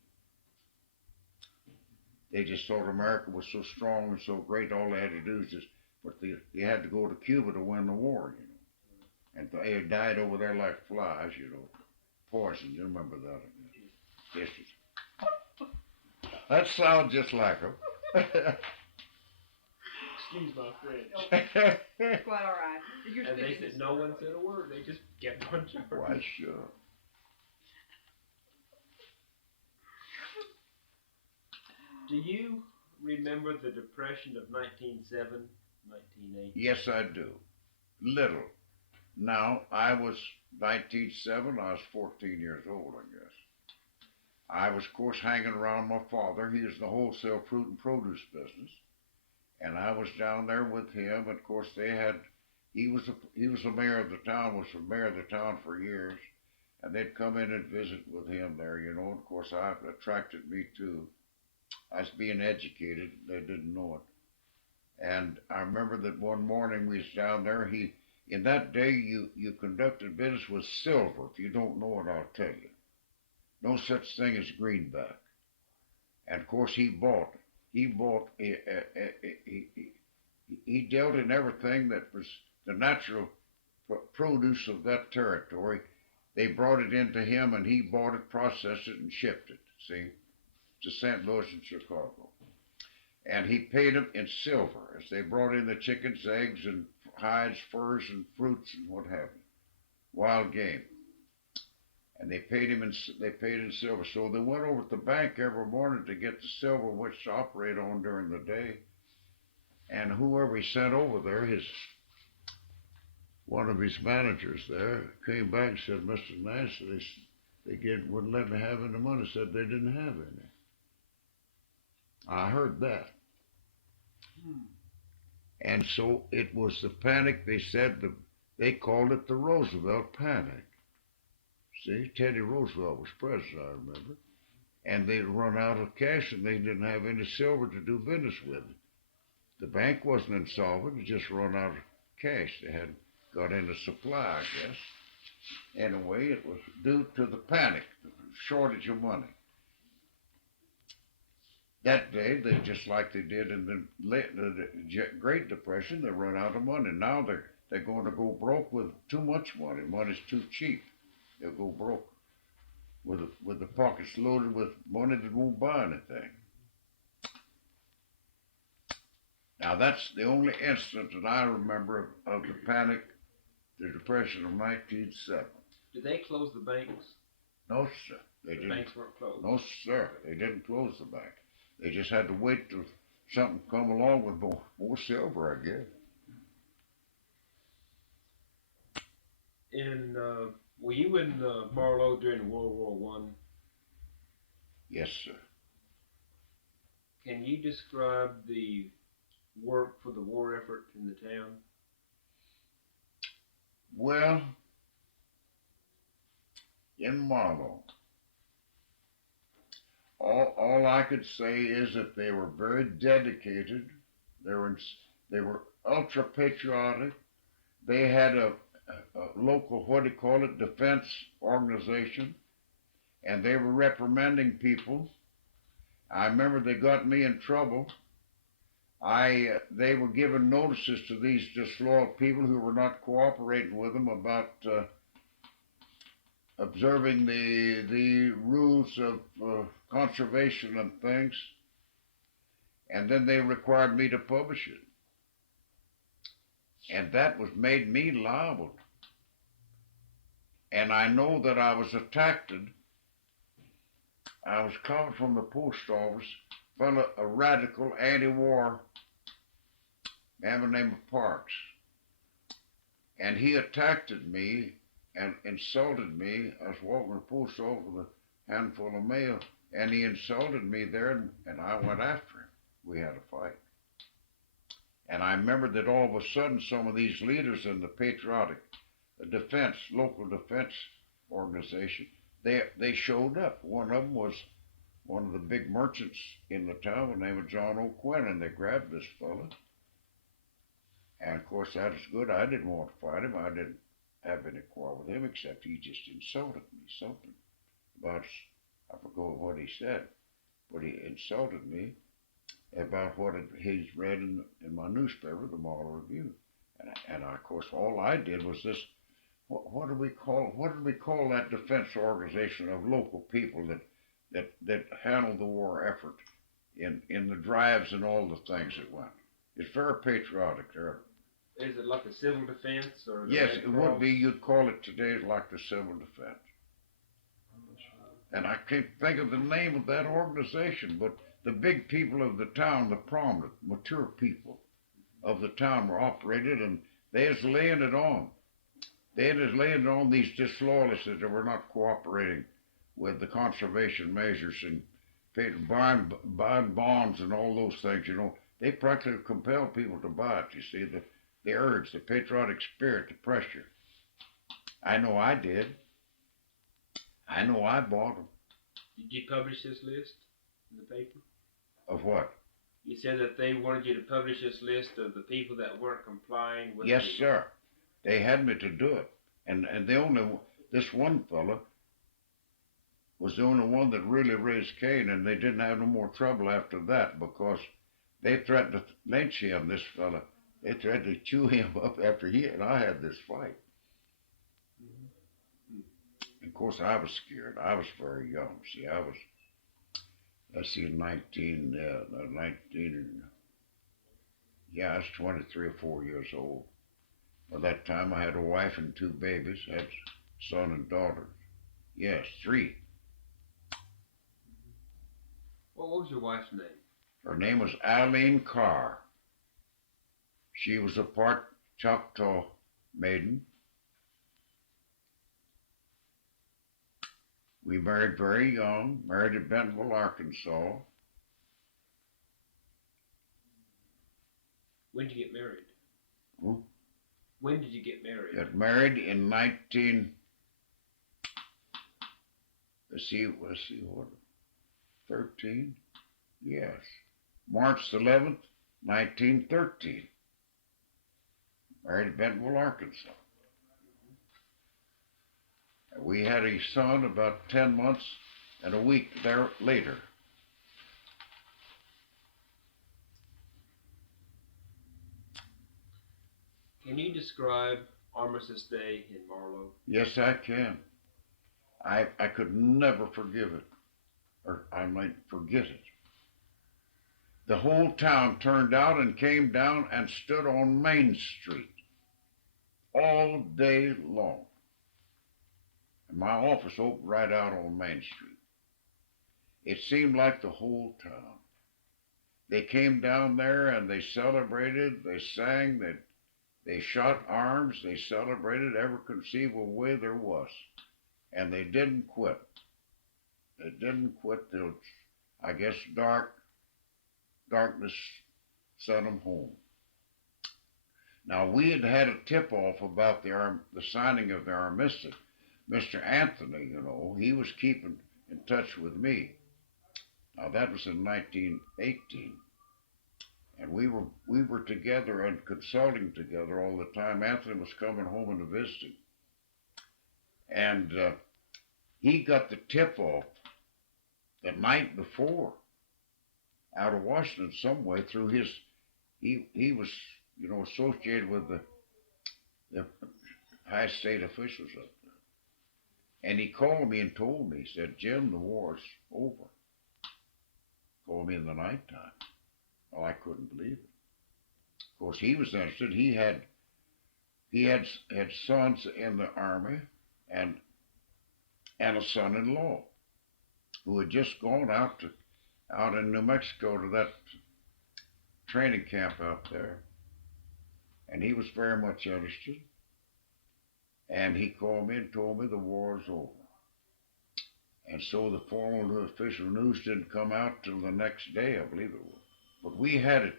They just thought America was so strong and so great, all they had to do is but they had to go to Cuba to win the war, you know. And they died over there like flies, you know. Poison, you remember that? Yes. That sounds just like them. Excuse my French. Quite all right. You're And they speaking said no one said a word. They just kept on charging. Why, sure. Do you remember the Depression of 1907, 1908? Yes, I do. Little. Now, I was 1907, I was 14 years old, I guess. I was, of course, hanging around my father. He was in the wholesale fruit and produce business. And I was down there with him. And of course, he was the mayor of the town, was the mayor of the town for years. And they'd come in and visit with him there, you know. And of course, I attracted me too. I was being educated. They didn't know it. And I remember that one morning we was down there. In that day, you conducted business with silver. If you don't know it, I'll tell you. No such thing as greenback. And of course, he dealt in everything that was the natural produce of that territory. They brought it into him, and he bought it, processed it, and shipped it, see, to St. Louis and Chicago. And he paid them in silver as they brought in the chickens, eggs, and hides, furs, and fruits, and what have you, wild game. And they paid him in silver. So they went over to the bank every morning to get the silver which to operate on during the day. And whoever he sent over there, one of his managers there, came back and said, Mr. Nance, wouldn't let me have any money. Said they didn't have any. I heard that. And so it was the panic. They said they called it the Roosevelt Panic. See, Teddy Roosevelt was president, I remember. And they'd run out of cash and they didn't have any silver to do business with. The bank wasn't insolvent, it just run out of cash. They had got into supply, I guess. Anyway, it was due to the panic, the shortage of money. That day, they just like they did in the Great Depression, they run out of money. Now they're going to go broke with too much money. Money's too cheap. They'll go broke with the pockets loaded with money that won't buy anything. Now that's the only instance that I remember of the panic, the Depression of 1907. Did they close the banks? No, sir. They The didn't. banks weren't closed. No, sir. They didn't close the bank. They just had to wait till something come along with more silver, I guess. And were you in Marland during World War I? Yes, sir. Can you describe the work for the war effort in the town? Well, in Marland, all I could say is that they were very dedicated. They were ultra patriotic. They had a local, what do you call it, defense organization, and they were reprimanding people. I remember they got me in trouble. They were giving notices to these disloyal people who were not cooperating with them about observing the rules of conservation and things, and then they required me to publish it. And that was made me liable. And I know that I was attacked. I was called from the post office, a radical anti-war man by the name of Parks. And he attacked me and insulted me. I was walking the post office with a handful of mail, and he insulted me there, and I went after him. We had a fight. And I remember that all of a sudden some of these leaders in the patriotic local defense organization, they showed up. One of them was one of the big merchants in the town, the name of John O'Quinn, and they grabbed this fella. And of course that was good. I didn't want to fight him. I didn't have any quarrel with him, except he just insulted me, something about, I forgot what he said, but he insulted me about what he's read in my newspaper, the Model Review. And of course, all I did was this, what did we call that defense organization of local people that handled the war effort in the drives and all the things that went? It's very patriotic there. Is it like a civil defense or? Yes, it would be. You'd call it today like the civil defense. And I can't think of the name of that organization, but the big people of the town, the prominent, mature people of the town were operated, and they was laying it on. They was laying it on these disloyalists that were not cooperating with the conservation measures and buying bonds and all those things, you know. They practically compelled people to buy it, you see, the urge, the patriotic spirit, the pressure. I know I did. I know I bought them. Did you publish this list in the paper? Of what? You said that they wanted you to publish this list of the people that weren't complying with. Yes, sir. They had me to do it, and this one fella was the only one that really raised Cain, and they didn't have no more trouble after that because they threatened to lynch him. This fella, they threatened to chew him up after he and I had this fight. Of course, I was scared. I was very young. See, I was, let's see, 19, yeah, I was 23 or 4 years old. By that time, I had a wife and 2 babies. I had son and daughter. Yes, 3. What was your wife's name? Her name was Eileen Carr. She was a part Choctaw maiden. We married very young, married in Bentonville, Arkansas. When did you get married? Hmm? When did you get married? Got married in 19, let's see, what, 13? Yes. March 11th, 1913. Married in Bentonville, Arkansas. We had a son about 10 months and a week there later. Can you describe Armistice Day in Marland? Yes, I can. I could never forgive it, or I might forget it. The whole town turned out and came down and stood on Main Street all day long. And my office opened right out on Main Street. It seemed like the whole town. They came down there and they celebrated, they sang, they shot arms, they celebrated every conceivable way there was. And they didn't quit. They didn't quit till, I guess, darkness sent them home. Now, we had had a tip-off about the signing of the armistice. Mr. Anthony, you know, he was keeping in touch with me. Now, that was in 1918. And we were together and consulting together all the time. Anthony was coming home and visiting. And he got the tip-off the night before out of Washington some way through his, he was, you know, associated with the high state officials up there. And he called me and told me, he said, Jim, the war's over. Called me in the nighttime. Oh, I couldn't believe it. Of course, he was interested. He had sons in the army and a son-in-law who had just gone out in New Mexico to that training camp out there. And he was very much interested. And he called me and told me the war is over. And so the formal official news didn't come out till the next day, I believe it was. But we had it.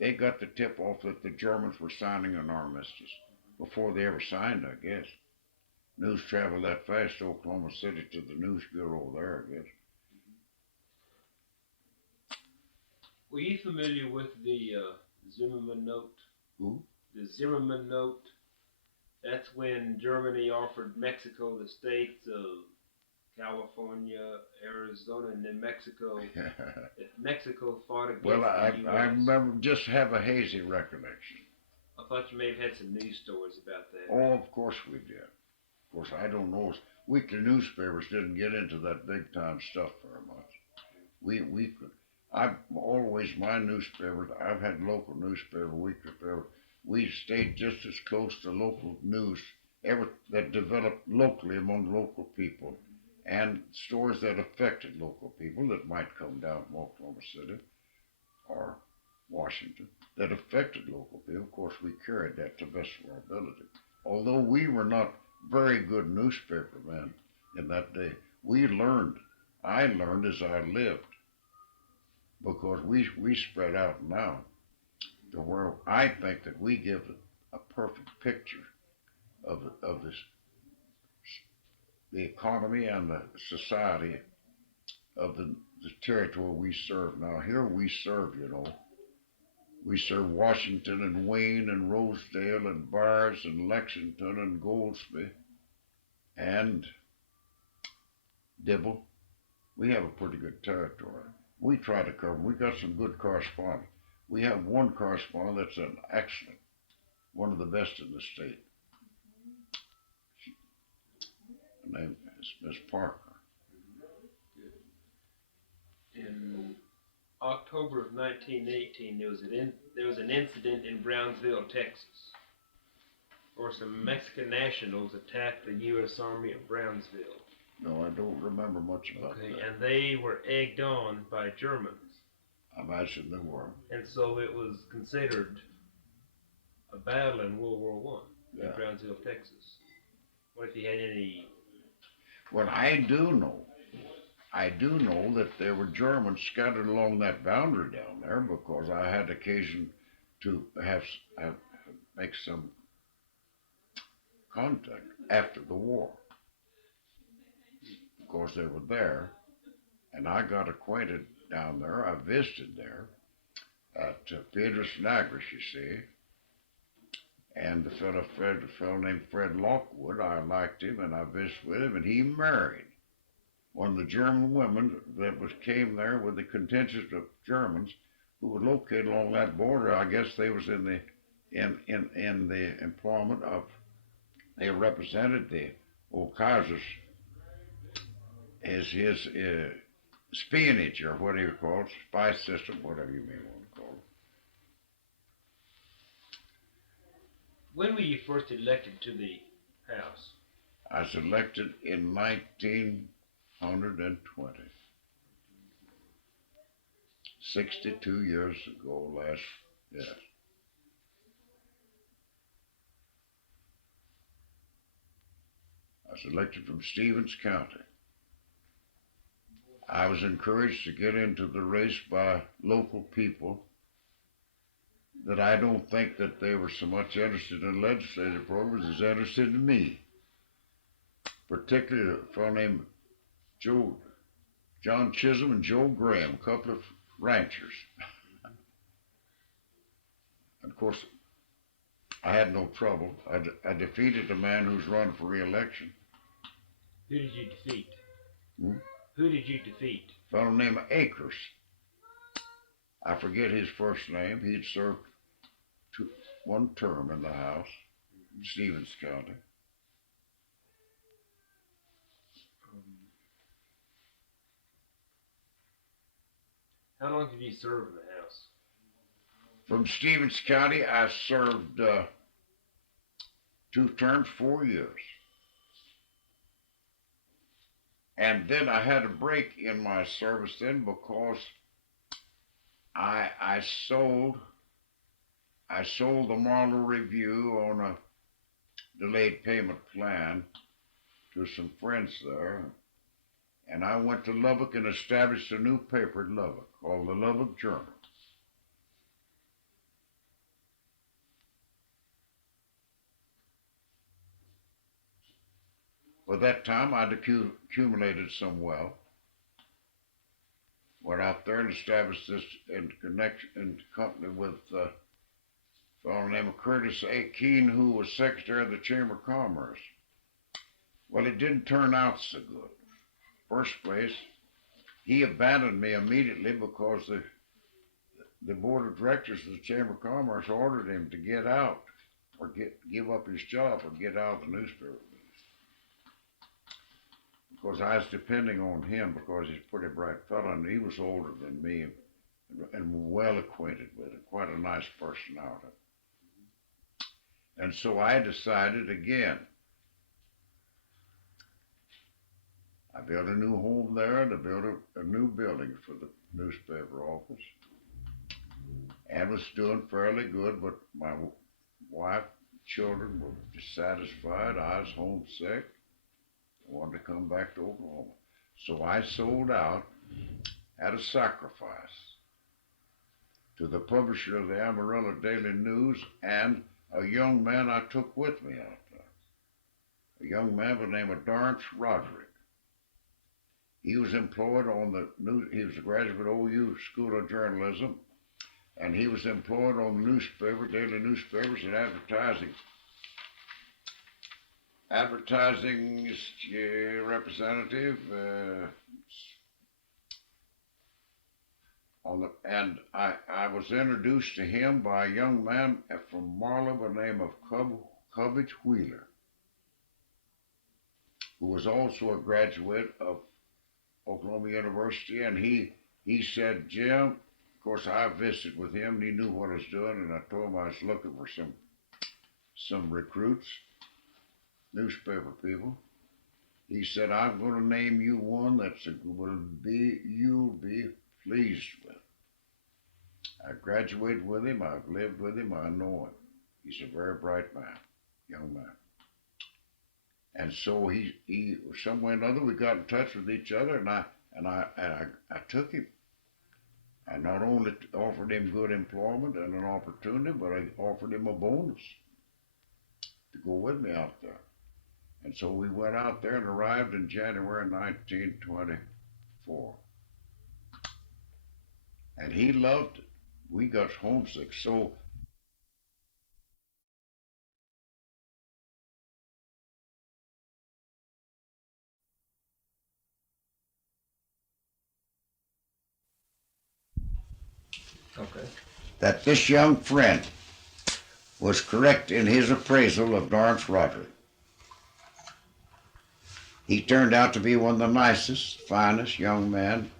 They got the tip off that the Germans were signing an armistice before they ever signed, I guess. News traveled that fast to Oklahoma City to the news bureau there, I guess. Were you familiar with the Zimmerman Note? Who? The Zimmerman Note. That's when Germany offered Mexico the states of California, Arizona, and then Mexico. If Mexico fought against Well, the U.S. I remember, just have a hazy recollection. I thought you may have had some news stories about that. Oh, of course we did. Of course, I don't know. Weekly newspapers didn't get into that big time stuff very much. We could. I've always, my newspapers, I've had local newspaper, weekly paper. We stayed just as close to local news that developed locally among local people, and stories that affected local people that might come down from Oklahoma City or Washington that affected local people. Of course, we carried that to the best of our ability. Although we were not very good newspaper men in that day, I learned as I lived, because we spread out now to where I think that we give a perfect picture of this, the economy and the society of the territory we serve. Now here we serve, you know, we serve Washington and Wayne and Rosedale and Byers and Lexington and Goldsby and Dibble. We have a pretty good territory. We try to cover. We got some good correspondents. We have one correspondent that's an excellent, one of the best in the state. Miss Parker. In October of 1918, there was an incident in Brownsville, Texas, where some Mexican nationals attacked the U.S. Army at Brownsville. No, I don't remember much about that. And they were egged on by Germans. I imagine they were. And so it was considered a battle in World War I in Brownsville, Texas. What if you had any? Well, I do know that there were Germans scattered along that boundary down there because I had occasion to have make some contact after the war. Of course, they were there, and I got acquainted down there. I visited there at Pedro Snagras, you see. And the fellow named Fred Lockwood, I liked him, and I visited with him, and he married one of the German women that came there with the contingent of Germans who were located along that border. I guess they was in the employment of, they represented the old Kaiser's, his spionage, or what do you call it, spy system, whatever you may want to call it. When were you first elected to the House? I was elected in 1920. 62 years ago yes. I was elected from Stevens County. I was encouraged to get into the race by local people that I don't think that they were so much interested in legislative programs as interested in me. Particularly a fellow named John Chisholm and Joe Graham, a couple of ranchers. Of course, I had no trouble. I defeated a man who's running for re-election. Who did you defeat? Who did you defeat? A fellow named Akers. I forget his first name. He'd served one term in the House, in Stevens County. How long did you serve in the House? From Stevens County, I served 2 terms, 4 years. And then I had a break in my service then because I sold the Marland Review on a delayed payment plan to some friends there. And I went to Lubbock and established a new paper in Lubbock called the Lubbock Journal. By that time, I'd accumulated some wealth. Went out there and established this in company with a fellow named Curtis A. Keene, who was Secretary of the Chamber of Commerce. Well, it didn't turn out so good. First place, he abandoned me immediately because the board of directors of the Chamber of Commerce ordered him to get out or give up his job or get out of the newspaper business. Because I was depending on him because he's a pretty bright fellow and he was older than me and well acquainted with it, quite a nice personality. And so I decided again. I built a new home there and I built a new building for the newspaper office. And was doing fairly good, but my wife, children were dissatisfied. I was homesick. I wanted to come back to Oklahoma. So I sold out at a sacrifice to the publisher of the Amarillo Daily News and a young man I took with me out there. A young man by the name of Dorrance Roderick. He was employed on the news. He was a graduate of OU School of Journalism, and he was employed on the newspaper, daily newspapers, and advertising representative. And I was introduced to him by a young man from Marland by the name of Cubbage Wheeler, who was also a graduate of Oklahoma University, and he said, Jim, of course I visited with him, and he knew what I was doing, and I told him I was looking for some recruits, newspaper people. He said, I'm going to name you one you'll be pleased with. I graduated with him, I've lived with him, I know him. He's a very bright man, young man. And so he some way or another, we got in touch with each other, and I took him. I not only offered him good employment and an opportunity, but I offered him a bonus to go with me out there. And so we went out there and arrived in January 1924. And he loved it. We got homesick. So Okay. that this young friend was correct in his appraisal of Lawrence Roderick. He turned out to be one of the nicest, finest young men.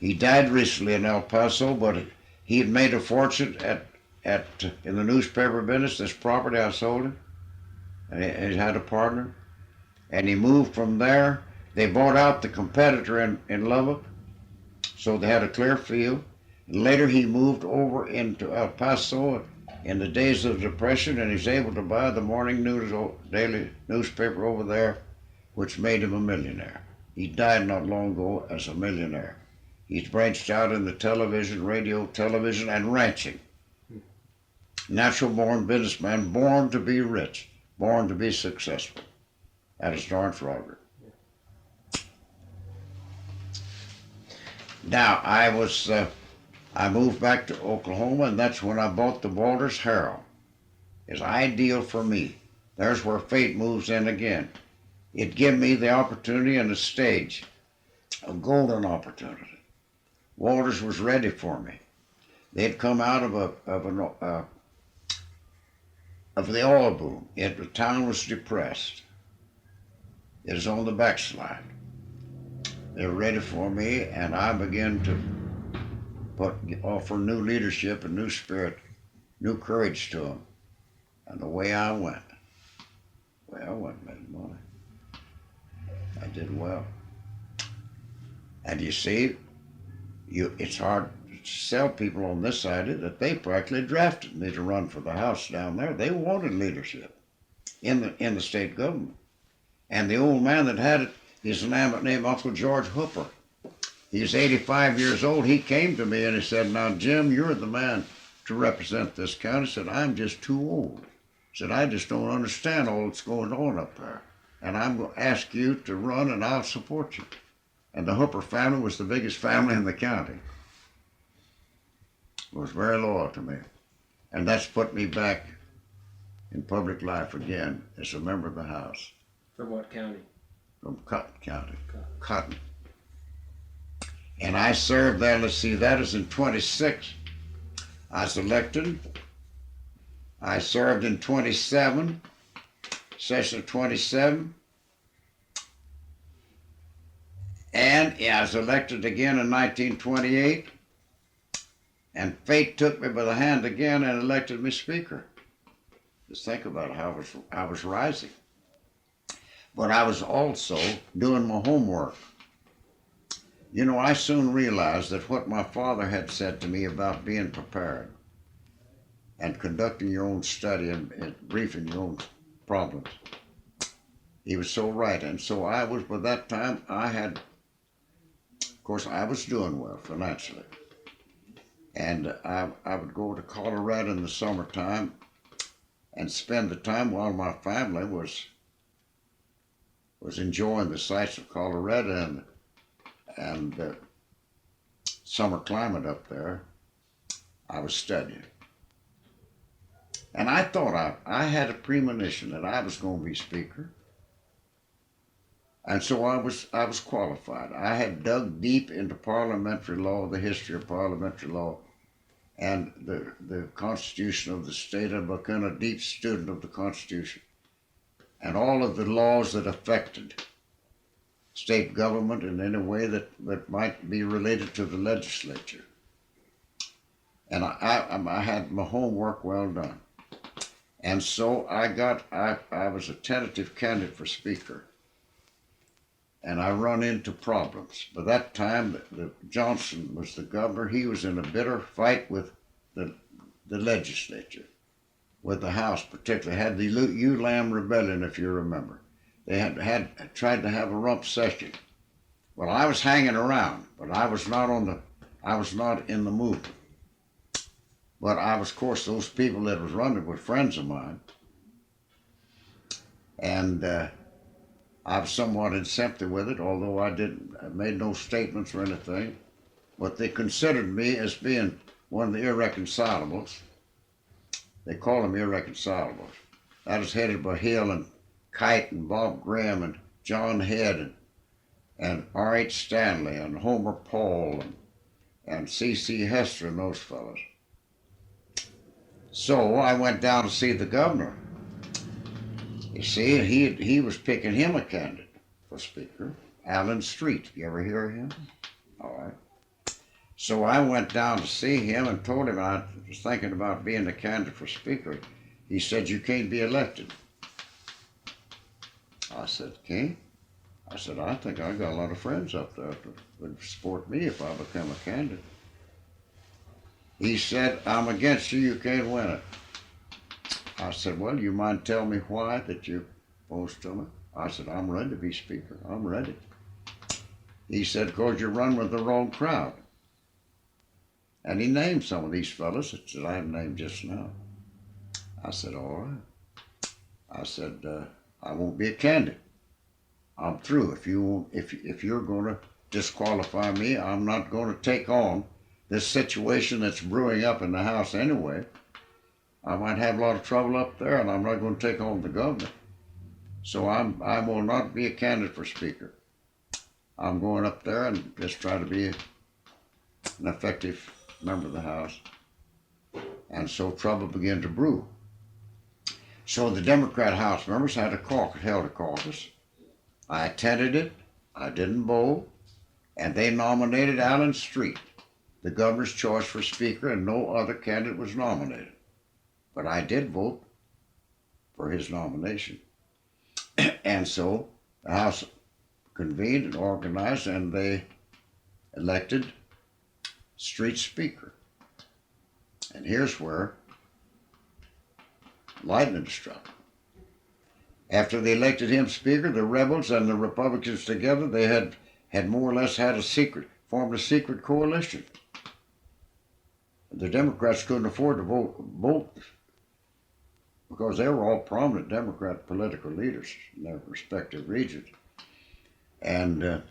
He died recently in El Paso, but he had made a fortune in the newspaper business. This property I sold him, and he had a partner, and he moved from there. They bought out the competitor in Lubbock, so they had a clear field. And later he moved over into El Paso in the days of the Depression, and he's able to buy the morning news, daily newspaper over there, which made him a millionaire. He died not long ago as a millionaire. He's branched out in the television, radio, television, and ranching. Natural-born businessman, born to be rich, born to be successful. That is Lawrence Roderick. Now, I moved back to Oklahoma, and that's when I bought the Walters Herald. It's ideal for me. There's where fate moves in again. It gave me the opportunity and the stage, a golden opportunity. Walters was ready for me. They'd come out of the oil boom. The town was depressed. It was on the backslide. They were ready for me, and I began to offer new leadership and new spirit, new courage to them. And the way I went made money. I did well. And you see, it's hard to sell people on this side that they practically drafted me to run for the House down there. They wanted leadership in the state government. And the old man that had it, his name named Uncle George Hooper. He's 85 years old. He came to me and he said, now, Jim, you're the man to represent this county. He said, I'm just too old. He said, I just don't understand all that's going on up there. And I'm going to ask you to run and I'll support you. And the Hooper family was the biggest family in the county. It was very loyal to me. And that's put me back in public life again as a member of the House. From what county? From Cotton County. Cotton. And I served there, let's see, that is in 26. I was elected. I served in 27, session of 27. And I was elected again in 1928. And fate took me by the hand again and elected me Speaker. Just think about how I was rising. But I was also doing my homework. You know, I soon realized that what my father had said to me about being prepared and conducting your own study and briefing your own problems, he was so right. And so I was, by that time, of course, I was doing well financially. And I would go to Colorado in the summertime and spend the time while my family was enjoying the sights of Colorado and the summer climate up there. I was studying. And I thought I had a premonition that I was going to be Speaker. And so I was qualified. I had dug deep into parliamentary law, the history of parliamentary law, and the Constitution of the state. I've become a deep student of the Constitution and all of the laws that affected state government in any way that might be related to the legislature. And I had my homework well done. And so I was a tentative candidate for speaker. And I run into problems. By that time, Johnson was the governor. He was in a bitter fight with the legislature, with the House particularly. Had the Ewe Lamb Rebellion, if you remember. They had tried to have a rump session. Well, I was hanging around, but I was not in the movement. But I was, of course, those people that was running were friends of mine. And I was somewhat in sympathy with it, although I made no statements or anything. But they considered me as being one of the irreconcilables. They call them irreconcilables. That was headed by Hill and Kite and Bob Graham and John Head and R.H. Stanley and Homer Paul and C.C. Hester and those fellows. So I went down to see the governor. You see, he was picking him a candidate for speaker, Allen Street. You ever hear of him? All right. So I went down to see him and told him I was thinking about being a candidate for speaker. He said, "You can't be elected." I said, "Can't?" I said, "I think I got a lot of friends up there that would support me if I become a candidate." He said, "I'm against you, you can't win it." I said, "Well, you mind telling me why that you opposed to me?" I said, "I'm ready to be speaker. I'm ready." He said, "Because you run with the wrong crowd." And he named some of these fellows that I named just now. I said, "All right." I said, "I won't be a candidate. I'm through. If you're going to disqualify me, I'm not going to take on this situation that's brewing up in the House anyway. I might have a lot of trouble up there, and I'm not going to take on the governor. So I will not be a candidate for speaker. I'm going up there and just try to be an effective member of the House." And so trouble began to brew. So the Democrat House members held a caucus. I attended it. I didn't bowl. And they nominated Allen Street, the governor's choice for speaker, and no other candidate was nominated. But I did vote for his nomination. And so the House convened and organized, and they elected Street speaker. And here's where lightning struck. After they elected him speaker, the rebels and the Republicans together, they had more or less formed a secret coalition. The Democrats couldn't afford to vote because they were all prominent Democrat political leaders in their respective regions. And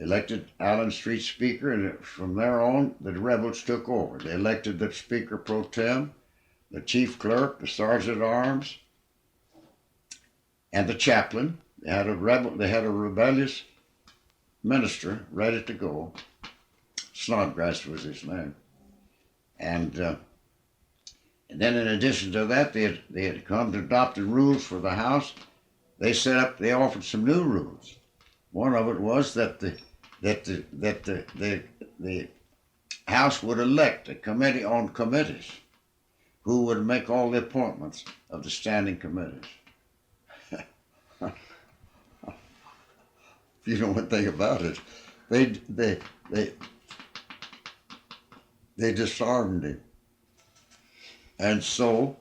elected Allen Street speaker, and from there on, the rebels took over. They elected the speaker pro tem, the chief clerk, the sergeant at arms, and the chaplain. They had a rebellious minister ready to go. Snodgrass was his name. And then in addition to that, they had come to adopted rules for the House. They offered some new rules. One of it was that the House would elect a committee on committees who would make all the appointments of the standing committees. If you know one thing about it, they disarmed him. And so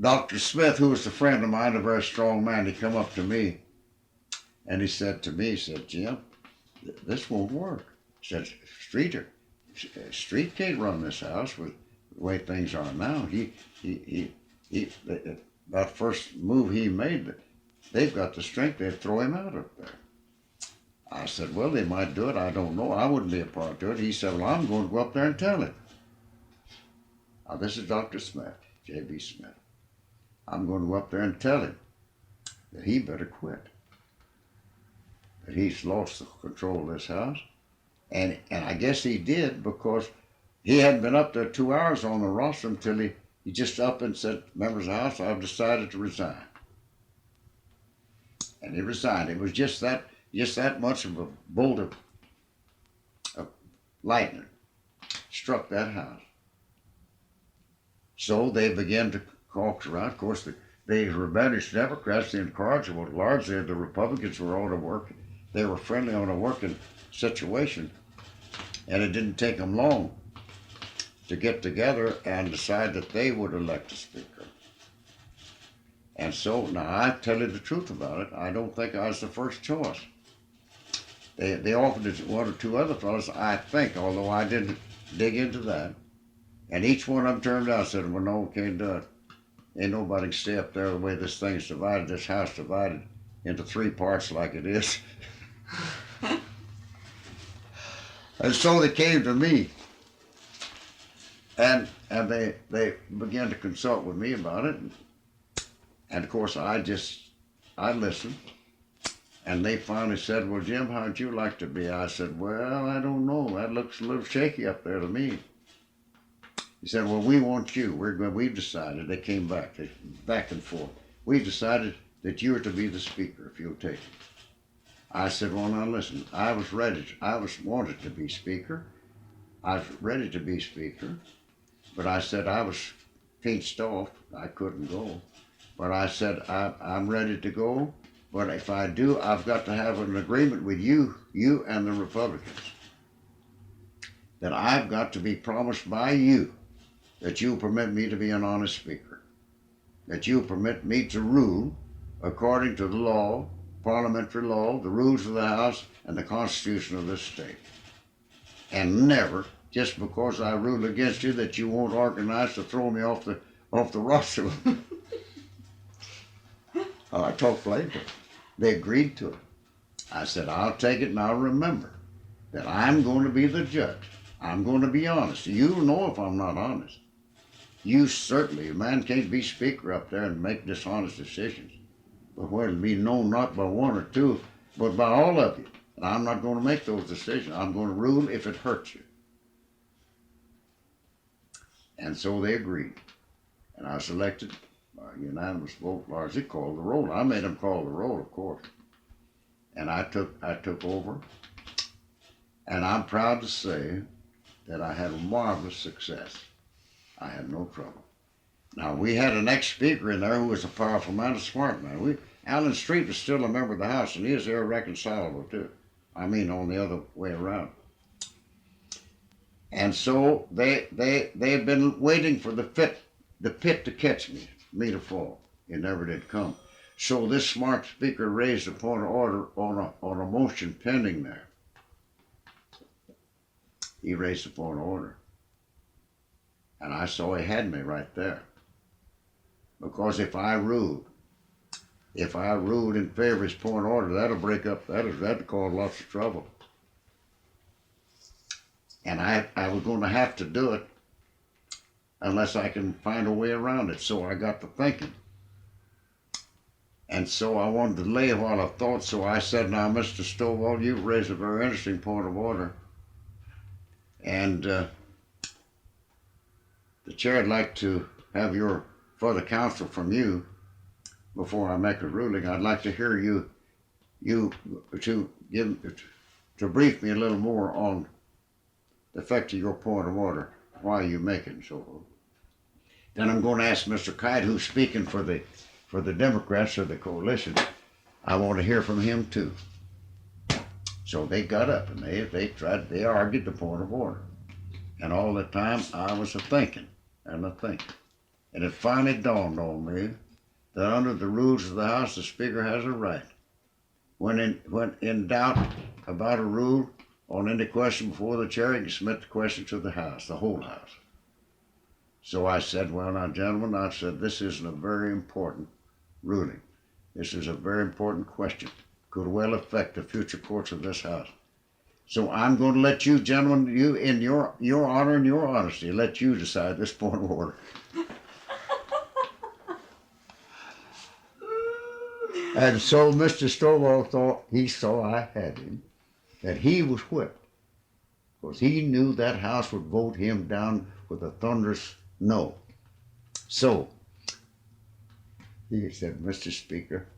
Dr. Smith, who was a friend of mine, a very strong man, he come up to me and he said to me, "Jim, this won't work." He said, Street can't run this House with the way things are now. That first move he made, they've got the strength, they'd throw him out up there. I said, "Well, they might do it. I don't know. I wouldn't be a part of it." He said, "Well, I'm going to go up there and tell him." Now, this is Dr. Smith, J.B. Smith. "I'm going to go up there and tell him that he better quit, that he's lost the control of this House." And I guess he did, because he hadn't been up there 2 hours on the rostrum until he just up and said, "Members of the House, I've decided to resign." And he resigned. It was just that much of a bolt of lightning struck that house. So they began to caucus around. Of course, the rebellious Democrats, the incorrigible, largely the Republicans were on a working. They were friendly on a working situation, and it didn't take them long to get together and decide that they would elect a speaker. And so, now I tell you the truth about it, I don't think I was the first choice. They offered it to one or two other fellows, I think, although I didn't dig into that. And each one of them turned out and said, well, no, we can't do it. Ain't nobody can stay up there the way this thing's divided, this house divided into 3 parts like it is. And so they came to me. And they began to consult with me about it. And of course, I listened. And they finally said, well, Jim, how'd you like to be? I said, well, I don't know. That looks a little shaky up there to me. He said, well, we want you. We've decided. They came back and forth. We've decided that you are to be the speaker if you'll take it. I said, well, now listen, I was wanted to be speaker. I was ready to be speaker. But I said I was pinched off. I couldn't go. But I said, I'm ready to go. But if I do, I've got to have an agreement with you and the Republicans, that I've got to be promised by you that you'll permit me to be an honest speaker, that you'll permit me to rule according to the law, parliamentary law, the rules of the House, and the Constitution of this state. And never, just because I rule against you, that you won't organize to throw me off the roster. I talked later. They agreed to it. I said, I'll take it, and I'll remember that I'm going to be the judge. I'm going to be honest. You'll know if I'm not honest. You certainly, a man can't be speaker up there and make dishonest decisions. But where it'll be known not by one or two, but by all of you. And I'm not going to make those decisions. I'm going to rule if it hurts you. And so they agreed. And I was elected by a unanimous vote, largely called the roll. I made them call the roll, of course. And I took over. And I'm proud to say that I had a marvelous success. I had no trouble. Now, we had an ex-speaker in there who was a powerful man, a smart man. Allen Street was still a member of the House, and he is irreconcilable, too. I mean, on the other way around. And so they had been waiting for the pit to catch me to fall. It never did come. So this smart speaker raised a point of order on a motion pending there. He raised a point of order. And I saw he had me right there. Because if I ruled in favor of his point of order, that'll break up, that'll cause lots of trouble. And I was going to have to do it unless I can find a way around it. So I got to thinking. And so I wanted to delay while I thought, so I said, now, Mr. Stovall, you've raised a very interesting point of order. And the chair would like to have your further counsel from you before I make a ruling. I'd like to hear you to brief me a little more on the effect of your point of order, why you make it and so forth. Then I'm going to ask Mr. Kite, who's speaking for the Democrats or the coalition. I want to hear from him too. So they got up and they argued the point of order. And all the time I was a-thinking and a-thinking. And it finally dawned on me that under the rules of the House, the Speaker has a right. When in doubt about a rule on any question before the chair, he can submit the question to the House, the whole House. So I said, well, now, gentlemen, I said, this isn't a very important ruling. This is a very important question. Could well affect the future course of this House. So I'm going to let you, gentlemen, you in your honor and your honesty, let you decide this point of order. And so Mr. Stovall thought, he saw I had him, that he was whipped. Because he knew that House would vote him down with a thunderous no. So he said, Mr. Speaker,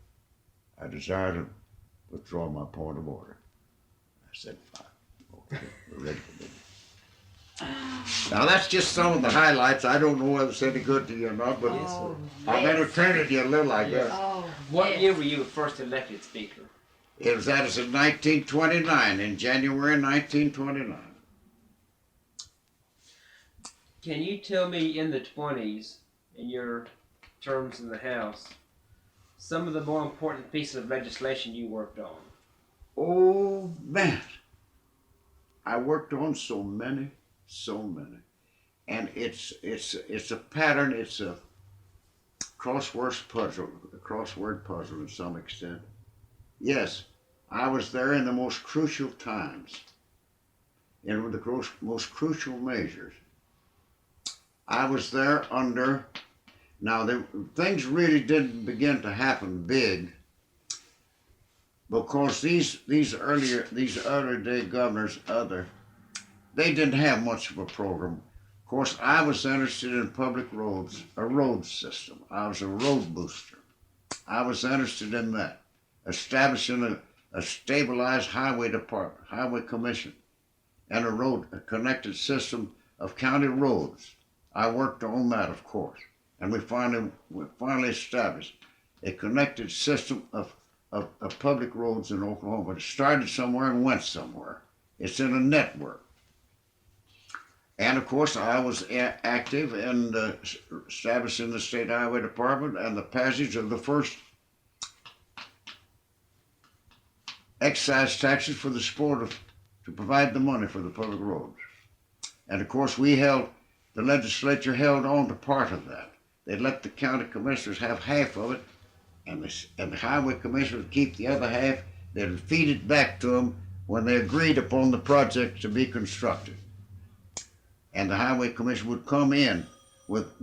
I desire to withdraw my point of order. I said, fine. Okay, we're ready for meeting. Now that's just some of the highlights. I don't know whether it's any good to you or not, but I've entertained you a little, I guess. What year were you first elected Speaker? It was in 1929, in January 1929. Can you tell me in the 20s, in your terms in the House, some of the more important pieces of legislation you worked on? Oh man, I worked on so many, and it's a pattern. It's a crossword puzzle to some extent. Yes, I was there in the most crucial times, in the most crucial measures. I was there under. Now, things really didn't begin to happen big because these earlier day governors, they didn't have much of a program. Of course, I was interested in public roads, a road system. I was a road booster. I was interested in that, establishing a stabilized highway department, highway commission, and a connected system of county roads. I worked on that, of course. And we finally established a connected system of public roads in Oklahoma. It started somewhere and went somewhere. It's in a network. And of course, I was active in establishing the State Highway Department and the passage of the first excise taxes for the sport to provide the money for the public roads. And of course, the legislature held on to part of that. They let the county commissioners have half of it, and the highway commissioners would keep the other half. They'd feed it back to them when they agreed upon the project to be constructed. And the highway commission would come in with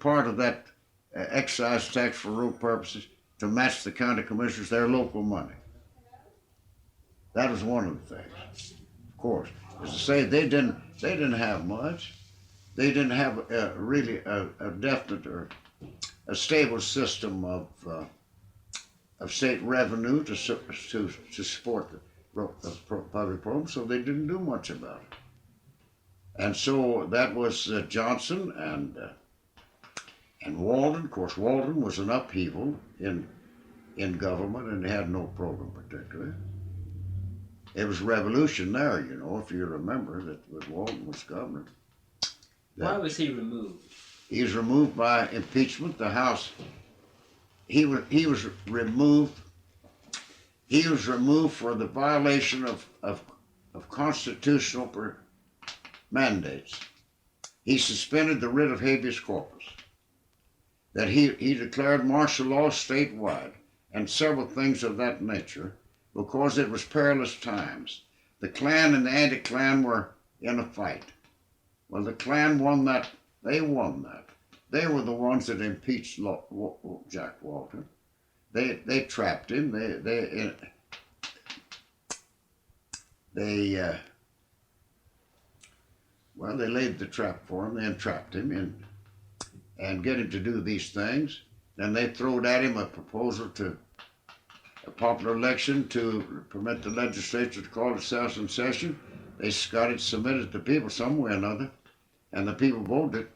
part of that excise tax for road purposes to match the county commissioners their local money. That was one of the things. Of course, as I say, they didn't have much. They didn't have really a definite or a stable system of state revenue to support the public program, so they didn't do much about it. And so that was Johnson and Walden. Of course, Walden was an upheaval in government, and they had no program particularly. It was revolution there, you know, if you remember that Walden was governor. Why was he removed? He was removed by impeachment. The House. He was removed. He was removed for the violation of constitutional mandates. He suspended the writ of habeas corpus. That he declared martial law statewide and several things of that nature because it was perilous times. The Klan and the anti-Klan were in a fight. Well, the Klan won that. They won that. They were the ones that impeached Jack Walton. They trapped him. They laid the trap for him. They entrapped him and get him to do these things. Then they throwed at him a proposal to a popular election to permit the legislature to call itself in session. They got it submitted to people some way or another, and the people voted.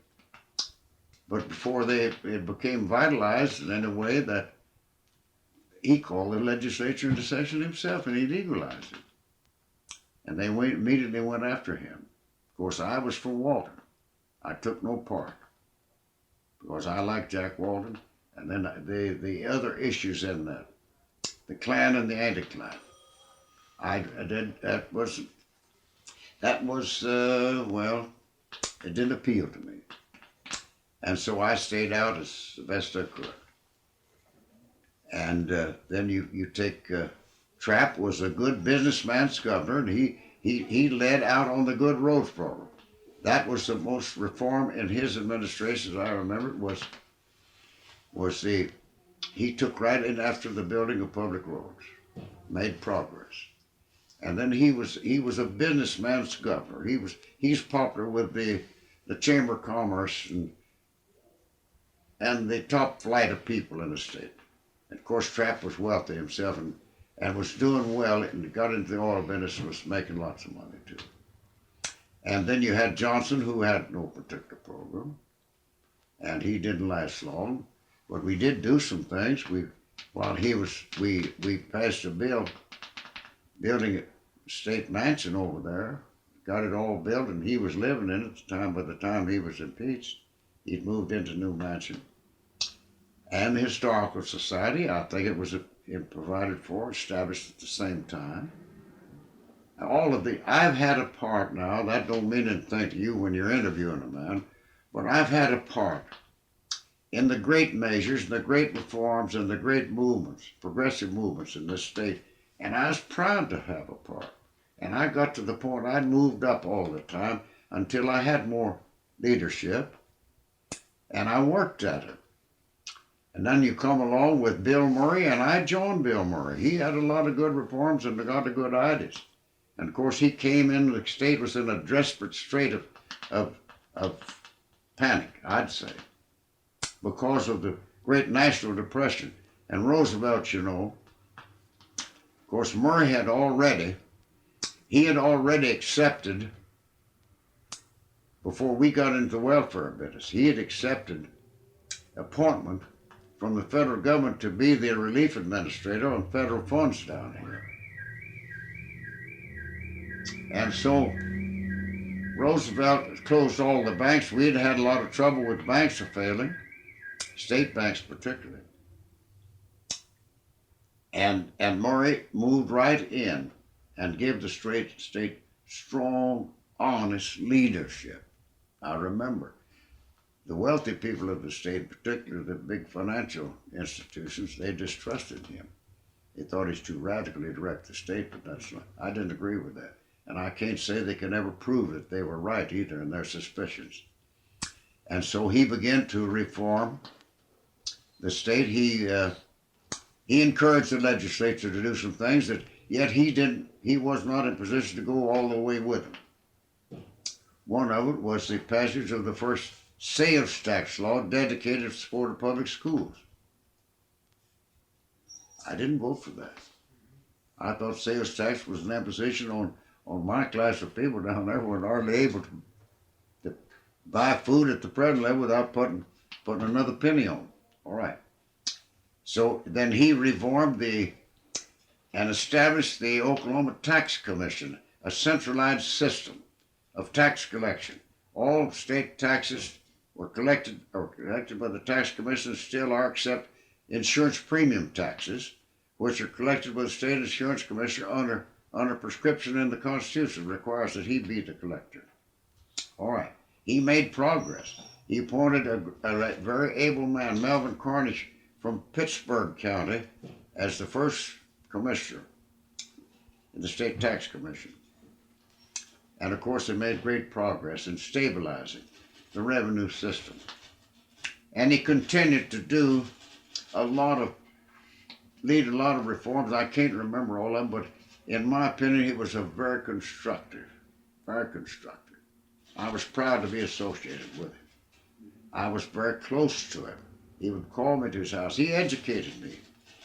But before it became vitalized in a way that he called the legislature into session himself, and he legalized it. And they immediately went after him. Of course, I was for Walton. I took no part because I liked Jack Walton. And then the other issues in that, the Klan and the anti-Klan, it didn't appeal to me. And so I stayed out as best I could. And then you take Trapp was a good businessman's governor, and he led out on the good roads program. That was the most reform in his administration, as I remember, he took right in after the building of public roads, made progress. And then he was a businessman's governor. He's popular with the Chamber of Commerce and the top flight of people in the state. And of course, Trapp was wealthy himself and was doing well and got into the oil business and was making lots of money too. And then you had Johnson, who had no particular program, and he didn't last long. But we did do some things. We passed a bill building a state mansion over there, got it all built, and he was living in it at the time. By the time he was impeached, he'd moved into a new mansion. And the Historical Society, I think it was provided for, established at the same time. I've had a part now, that don't mean anything to you when you're interviewing a man, but I've had a part in the great measures and the great reforms and the great movements, progressive movements in this state, and I was proud to have a part. And I got to the point I moved up all the time until I had more leadership, and I worked at it. And then you come along with Bill Murray, and I joined Bill Murray. He had a lot of good reforms and got a good ideas. And of course, he came in, the state was in a desperate state of panic, I'd say, because of the great national depression. And Roosevelt, you know, of course, Murray had already accepted, before we got into the welfare business, he had accepted appointment from the federal government to be the relief administrator on federal funds down here. And so Roosevelt closed all the banks. We'd had a lot of trouble with banks failing, state banks particularly. And Murray moved right in and gave the state strong, honest leadership. I remember the wealthy people of the state, particularly the big financial institutions, they distrusted him. They thought he's too radical to direct the state, but I didn't agree with that. And I can't say they can ever prove that they were right either in their suspicions. And so he began to reform the state. He encouraged the legislature to do some things that yet he was not in position to go all the way with them. One of it was the passage of the first sales tax law dedicated to support of public schools. I didn't vote for that. I thought sales tax was an imposition on my class of people down there who were hardly able to buy food at the present level without putting another penny on. All right. So then he reformed and established the Oklahoma Tax Commission, a centralized system of tax collection. All state taxes were collected by the tax commission, still are, except insurance premium taxes, which are collected by the state insurance commissioner under prescription in the Constitution, requires that he be the collector. All right. He made progress. He appointed a very able man, Melvin Cornish, from Pittsburgh County, as the first commissioner in the state tax commission. And of course, they made great progress in stabilizing the revenue system. And he continued to lead a lot of reforms. I can't remember all of them, but in my opinion, he was very constructive. I was proud to be associated with him. I was very close to him. He would call me to his house. He educated me.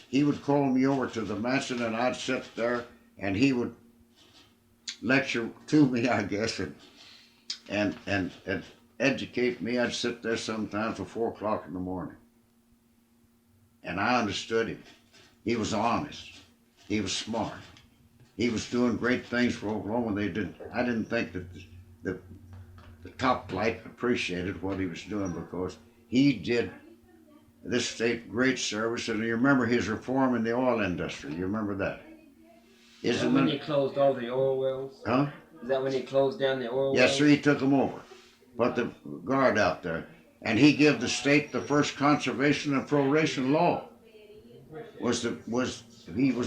He would call me over to the mansion, and I'd sit there, and he would lecture to me, I guess, and educate me. I'd sit there sometimes till 4 o'clock in the morning. And I understood him. He was honest. He was smart. He was doing great things for Oklahoma. I didn't think that the top flight appreciated what he was doing, because he did this state great service. And you remember his reform in the oil industry. You remember that? Is that when he closed all the oil wells? Huh? Is that when he closed down the oil wells? Yes, sir, he took them over. Put the guard out there. And he gave the state the first conservation and proration law. He was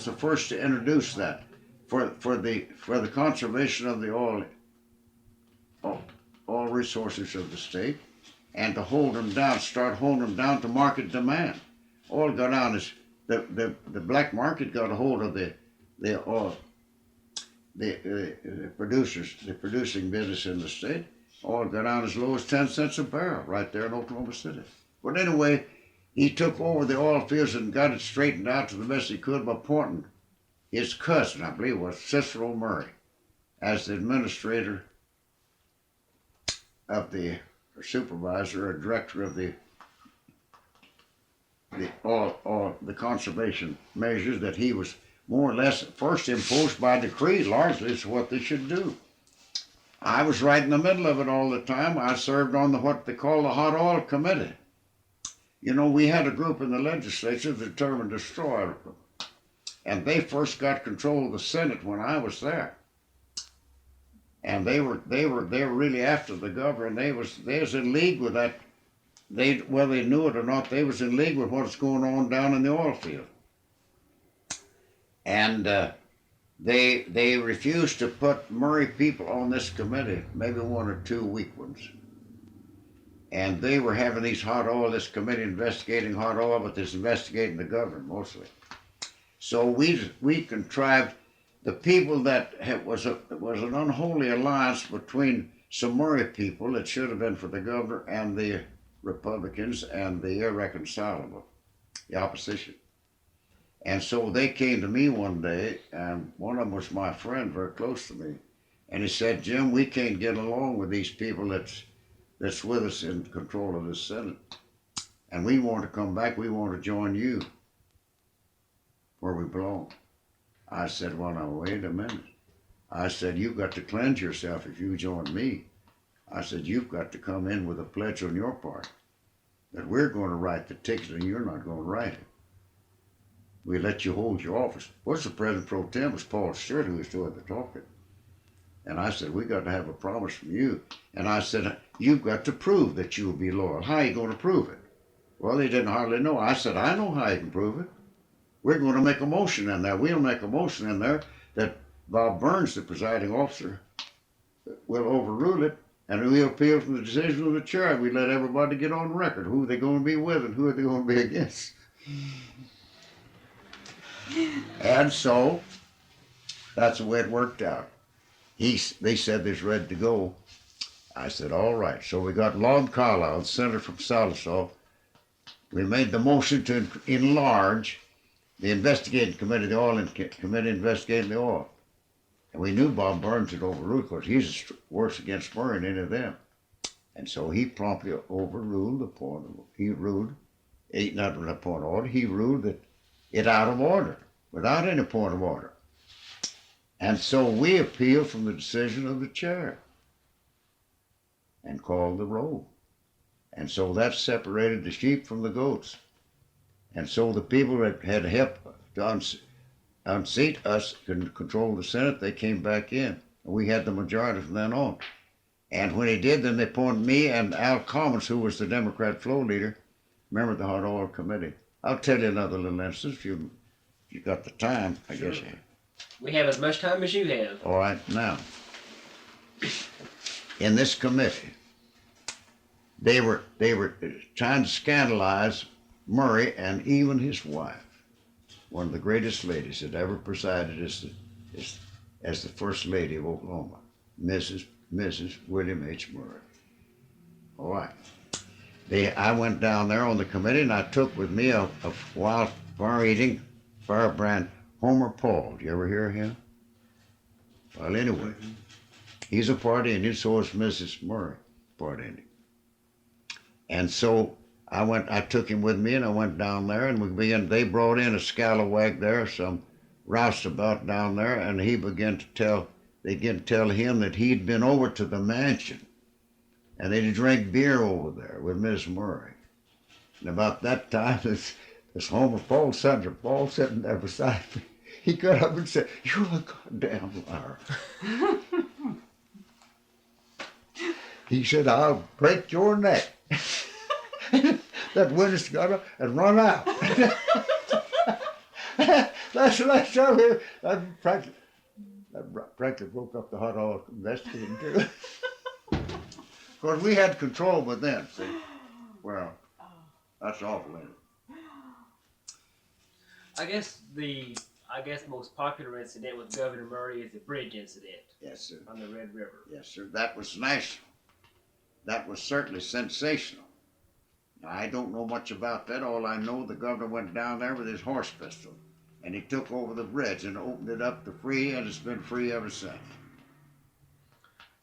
the first to introduce that for the conservation of the oil resources of the state, and to hold them down, start holding them down to market demand. Oil got down as the black market got a hold of the oil, the producing business in the state. Oil got down as low as 10 cents a barrel right there in Oklahoma City. But anyway, he took over the oil fields and got it straightened out to the best he could by appointing his cousin, I believe it was Cicero Murray, as the administrator of the or supervisor or director of the conservation measures that he was more or less first imposed by decree. Largely, it's what they should do. I was right in the middle of it all the time. I served on what they call the Hot Oil Committee. You know, we had a group in the legislature that determined to destroy them. And they first got control of the Senate when I was there. And they were really after the governor, and they was in league with that. Whether they knew it or not, they was in league with what's going on down in the oil field. And they refused to put Murray people on this committee, maybe one or two weak ones. And they were having this committee investigating hot oil, but this investigating the governor mostly. So we contrived the people that was an unholy alliance between some Murray people that should have been for the governor and the Republicans and the irreconcilable, the opposition. And so they came to me one day, and one of them was my friend, very close to me. And he said, Jim, we can't get along with these people that's with us in control of the Senate. And we want to come back. We want to join you where we belong. I said, well, now, wait a minute. I said, you've got to cleanse yourself if you join me. I said, you've got to come in with a pledge on your part that we're going to write the ticket and you're not going to write it. We let you hold your office. What's the president pro tem? It was Paul Stewart who was doing the talking. And I said, we got to have a promise from you. And I said, you've got to prove that you will be loyal. How are you going to prove it? Well, they didn't hardly know. I said, I know how you can prove it. We're going to make a motion in there. We'll make a motion in there that Bob Burns, the presiding officer, will overrule it, and we'll appeal from the decision of the chair. We let everybody get on record who they're going to be with and who they're going to be against. And so that's the way it worked out. They said they're ready to go. I said, all right. So we got Lon Carlisle, the senator from Salisaw. We made the motion to enlarge the investigating committee, the oil committee investigating the oil. And we knew Bob Burns had overruled because he's worse against Murray than any of them. And so he promptly overruled the point. He ruled, not a point of order, he ruled it out of order, without any point of order. And so we appealed from the decision of the chair and called the roll. And so that separated the sheep from the goats. And so the people that had helped to unseat us, could control the Senate, they came back in. And we had the majority from then on. And when he did, then they appointed me and Al Collins, who was the Democrat floor leader, member of the Hot Oil Committee. I'll tell you another little instance if you got the time, I guess. We have as much time as you have. All right, now, in this committee, they were trying to scandalize Murray and even his wife, one of the greatest ladies that ever presided as the First Lady of Oklahoma, Mrs. William H. Murray. All right. I went down there on the committee and I took with me a wild fire-eating firebrand, Homer Paul. Do you ever hear of him? Well, anyway, he's a party Indian, so is Mrs. Murray, party Indian. And so I took him with me and I went down there and they brought in a scalawag there, some roustabout down there, and they began to tell him that he'd been over to the mansion and they'd drank beer over there with Miss Murray. And about that time, this Homer Paul, Senator Paul, sitting there beside me, he got up and said, "You're a goddamn liar." He said, "I'll break your neck." That witness got up and run out. That's the last time that practically broke up the hot oil investigating too. Of course, we had control by then, see. Well, that's awful, isn't it? I guess most popular incident with Governor Murray is the bridge incident. Yes, sir. On the Red River. Yes, sir. That was national. That was certainly sensational. I don't know much about that. All I know, the governor went down there with his horse pistol, and he took over the bridge and opened it up to free, and it's been free ever since.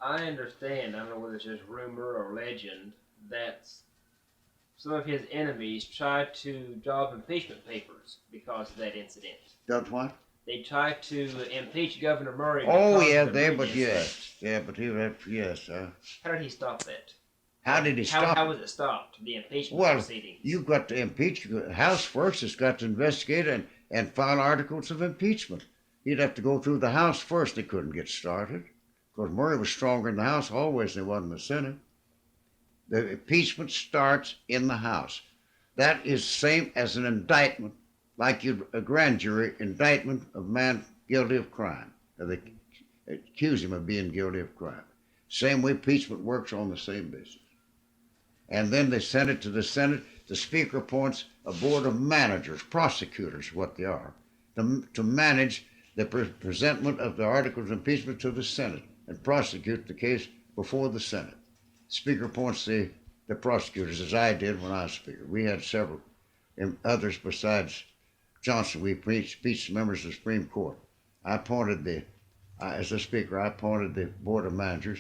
I understand, I don't know whether it's just rumor or legend, that some of his enemies tried to draw up impeachment papers because of that incident. Does what? They tried to impeach Governor Murray. Oh, because yeah, of the there, bridge but incident. yes. Yeah, but he had, yes. How did he stop that? How did he stop How it? was it stopped, the impeachment Well, proceedings? you've got to impeach. The House first has got to investigate and file articles of impeachment. He'd have to go through the House first. They couldn't get started. Because Murray was stronger in the House always than he was in the Senate. The impeachment starts in the House. That is same as an indictment, like a grand jury indictment of man guilty of crime. They accuse him of being guilty of crime. Same way impeachment works on the same basis. And then they send it to the Senate. The Speaker appoints a board of managers, prosecutors, what they are, to manage the presentment of the articles of impeachment to the Senate and prosecute the case before the Senate. Speaker appoints the prosecutors, as I did when I was Speaker. We had several others besides Johnson. We impeached members of the Supreme Court. I appointed as a Speaker, I appointed the board of managers,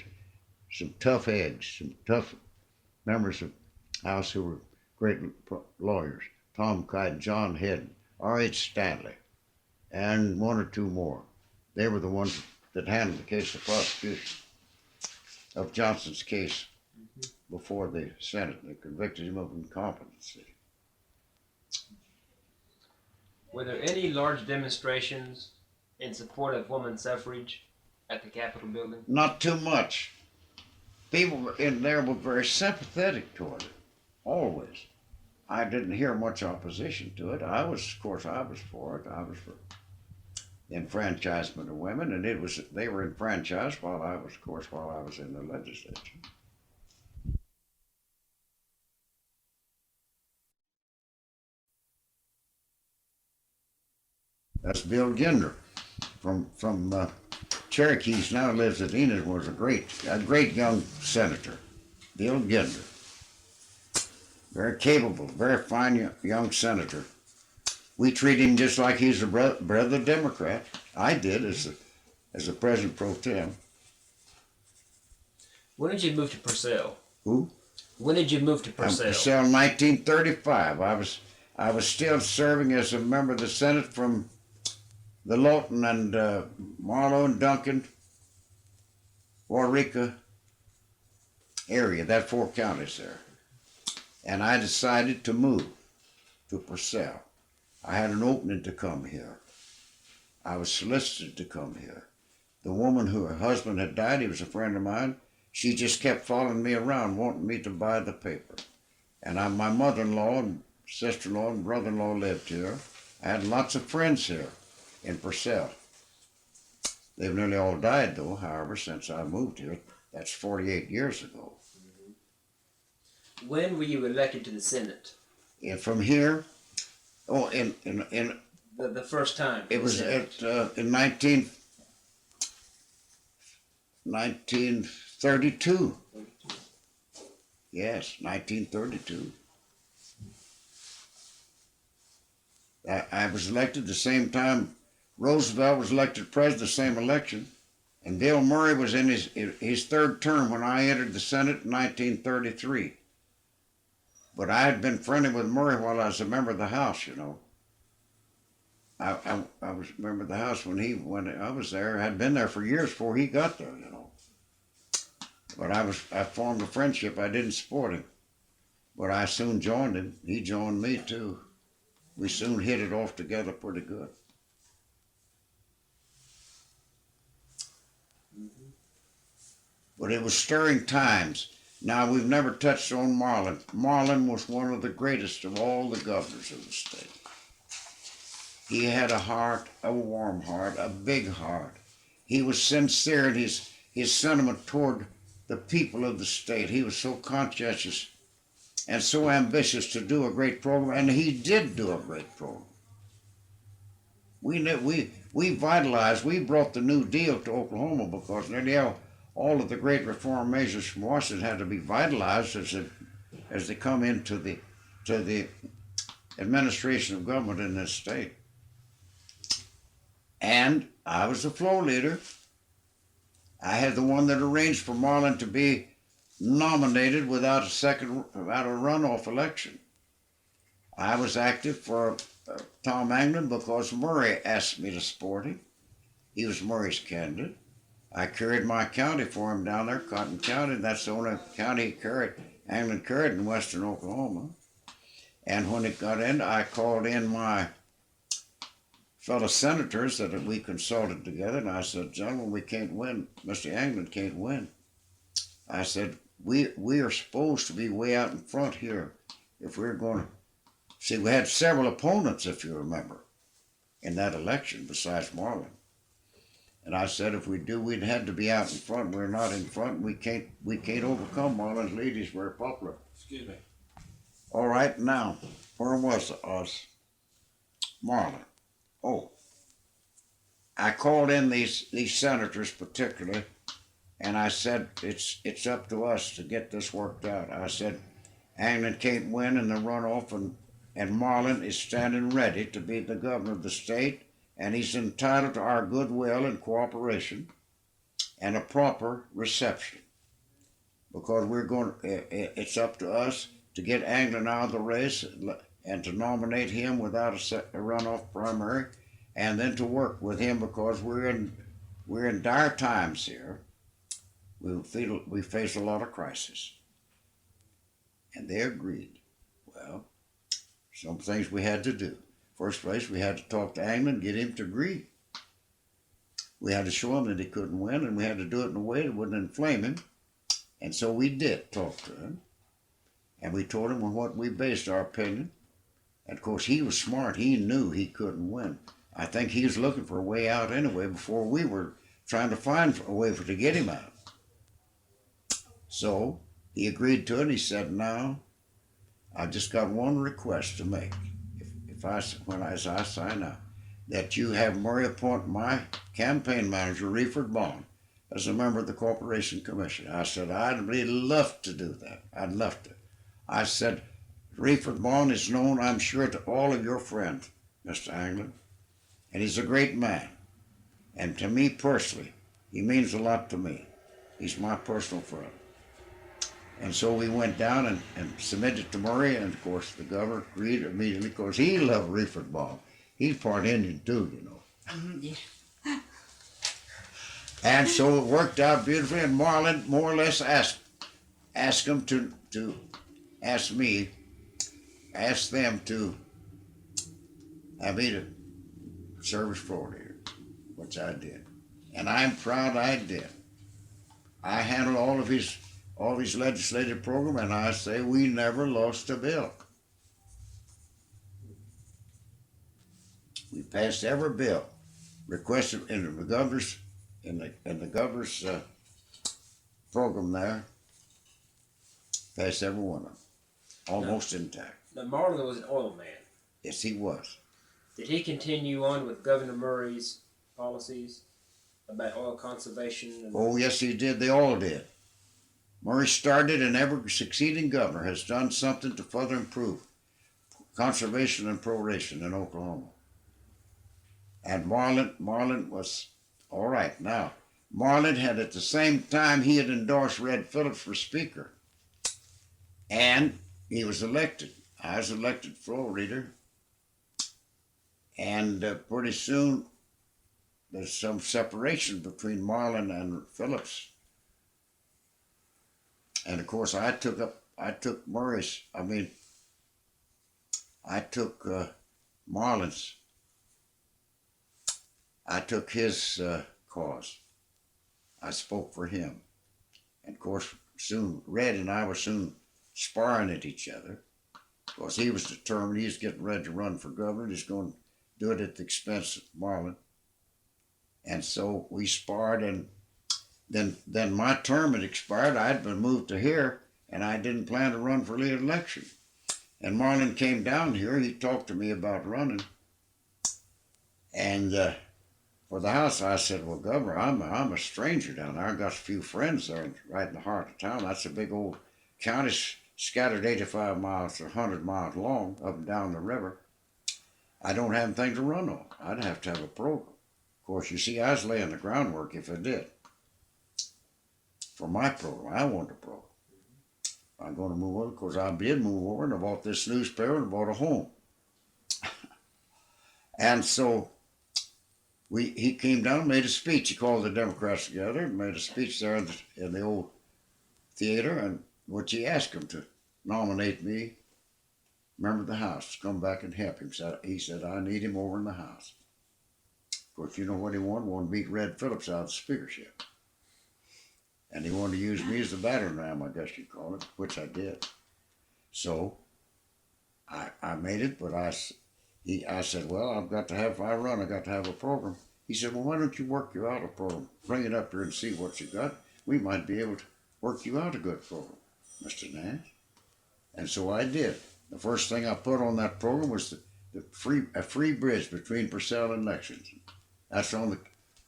some tough eggs, some tough members of the House who were great lawyers. Tom Kite, John Hedden, R.H. Stanley, and one or two more. They were the ones that handled the case of prosecution of Johnson's case before the Senate. They convicted him of incompetency. Were there any large demonstrations in support of women's suffrage at the Capitol building? Not too much. People in there were very sympathetic toward it, always. I didn't hear much opposition to it. Of course, I was for it. I was for enfranchisement of women, and they were enfranchised while I was in the legislature. That's Bill Ginder from Cherokees, now lives at Enid, was a great young senator, Bill Ginder. Very capable, very fine young senator. We treat him just like he's a brother Democrat. I did as a president pro tem. When did you move to Purcell? Who? When did you move to Purcell? Purcell in 1935. I was still serving as a member of the Senate from the Lawton and Marland, Duncan, Waurika area, that 4 counties there. And I decided to move to Purcell. I had an opening to come here. I was solicited to come here. The woman who her husband had died, he was a friend of mine, she just kept following me around, wanting me to buy the paper. And my mother-in-law and sister-in-law and brother-in-law lived here. I had lots of friends here in Purcell. They've nearly all died, though, however, since I moved here. That's 48 years ago. When were you elected to the Senate? And from here, in the first time. It was in 1932. Yes, 1932. I was elected the same time Roosevelt was elected president, the same election, and Bill Murray was in his third term when I entered the Senate in 1933. But I had been friendly with Murray while I was a member of the House, you know. I was a member of the House when I was there. I had been there for years before he got there, you know. But I formed a friendship. I didn't support him, but I soon joined him. He joined me too. We soon hit it off together pretty good. But it was stirring times. Now, we've never touched on Marland. Marland was one of the greatest of all the governors of the state. He had a heart, a warm heart, a big heart. He was sincere in his sentiment toward the people of the state. He was so conscientious and so ambitious to do a great program, and he did do a great program. We vitalized, we brought the New Deal to Oklahoma because nearly all of the great reform measures from Washington had to be vitalized as as they come into the administration of government in this state. And I was the floor leader. I had the one that arranged for Marland to be nominated without a runoff election. I was active for Tom Anglin because Murray asked me to support him. He was Murray's candidate. I carried my county for him down there, Cotton County. That's the only county Anglin carried in western Oklahoma. And when it got in, I called in my fellow senators that we consulted together, and I said, gentlemen, we can't win. Mr. Anglin can't win. I said, we are supposed to be way out in front here if we're going to. See, we had several opponents, if you remember, in that election besides Marland. And I said, if we do, we'd have to be out in front. We're not in front. We can't overcome Marland's lead. He's very popular. Excuse me. All right, now, where was us? Marland. Oh, I called in these senators particularly, and I said, it's up to us to get this worked out. I said, Anglin can't win in the runoff, and Marland is standing ready to be the governor of the state, and he's entitled to our goodwill and cooperation and a proper reception. Because it's up to us to get Anglin out of the race and to nominate him without a runoff primary, and then to work with him because we're in dire times here. We face a lot of crisis. And they agreed. Well, some things we had to do. First place, we had to talk to Anglin, get him to agree. We had to show him that he couldn't win, and we had to do it in a way that wouldn't inflame him. And so we did talk to him. And we told him on what we based our opinion. And of course, he was smart. He knew he couldn't win. I think he was looking for a way out anyway before we were trying to find a way to get him out. So he agreed to it. He said, "Now, I've just got one request to make. As I sign out, that you have Murray appoint my campaign manager, Reeford Bond, as a member of the Corporation Commission." I said, "I'd really love to do that. I'd love to." I said, "Reeford Bond is known, I'm sure, to all of your friends, Mr. Anglin, and he's a great man. And to me personally, he means a lot to me. He's my personal friend." And so we went down and submitted to Murray, and of course the governor agreed immediately because he loved Reeford Bond. He's part Indian too, you know. Yeah. And so it worked out beautifully, and Marland more or less asked him to ask them to have me to serve as floor leader, which I did. And I'm proud I did. I handled all of his legislative program, and I say we never lost a bill. We passed every bill requested in the governor's program there. Passed every one of them, almost intact. Now, Marland was an oil man. Yes, he was. Did he continue on with Governor Murray's policies about oil conservation? Oh, yes, he did. They all did. Murray started, and every succeeding governor has done something to further improve conservation and proration in Oklahoma. And Marland was all right. Now, Marland had at the same time he had endorsed Red Phillips for Speaker, and he was elected. I was elected floor leader, and pretty soon there's some separation between Marland and Phillips. And of course, I took Marland's. I took his cause. I spoke for him. And of course, soon, Red and I were soon sparring at each other. Of course, he was determined. He was getting ready to run for governor. He's going to do it at the expense of Marland. And so we sparred, and then my term had expired. I had been moved to here, and I didn't plan to run for lead election. And Marland came down here. He talked to me about running. And for the House, I said, "Well, Governor, I'm a stranger down there. I got a few friends there right in the heart of town. That's a big old county scattered 85 miles or 100 miles long up and down the river, I don't have anything to run on. I'd have to have a program. Of course, you see, I was laying the groundwork if I did. For my program, I wanted a program. I'm going to move over. Of course, I did move over and I bought this newspaper and bought a home. And so he came down and made a speech. He called the Democrats together and made a speech there in the old theater, and which he asked them to nominate me, member of the House, to come back and help him. He said, I need him over in the House. Of course, you know what he wanted? He wanted to beat Red Phillips out of the speakership. And he wanted to use me as the battering ram, I guess you'd call it, which I did. So I made it, but I said, well, I've got to have, if I run, I've got to have a program. He said, well, why don't you work you out a program? Bring it up here and see what you got. We might be able to work you out a good program, Mr. Nance. And so I did. The first thing I put on that program was a free bridge between Purcell and Lexington. That's on the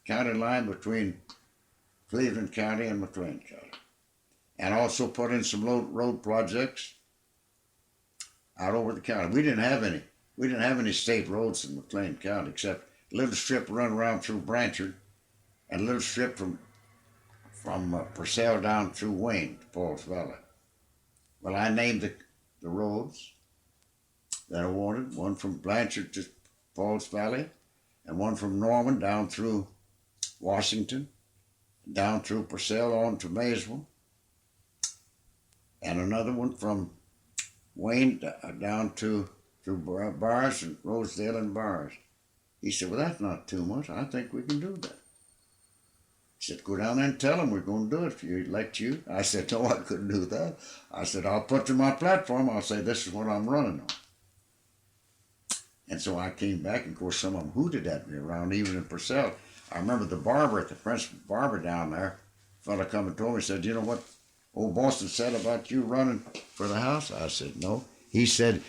county line between Cleveland County and McLean County. And also put in some road projects out over the county. We didn't have any state roads in McLean County except a little strip run around through Branchard and a little strip from Purcell down through Wayne to Paul's Valley. Well, I named the roads that I wanted, one from Blanchard to Paul's Valley, and one from Norman down through Washington, down through Purcell on to Maysville, and another one from Wayne down through Bars and Rosedale and Bars. He said, well, that's not too much. I think we can do that. He said, go down there and tell them we're going to do it if you elect you. I said, no, I couldn't do that. I said, I'll put to my platform, I'll say, this is what I'm running on. And so I came back, and of course, some of them hooted at me around, even in Purcell. I remember the barber at the French barber down there, a fella come and told me, said, you know what old Boston said about you running for the House? I said, no. He said,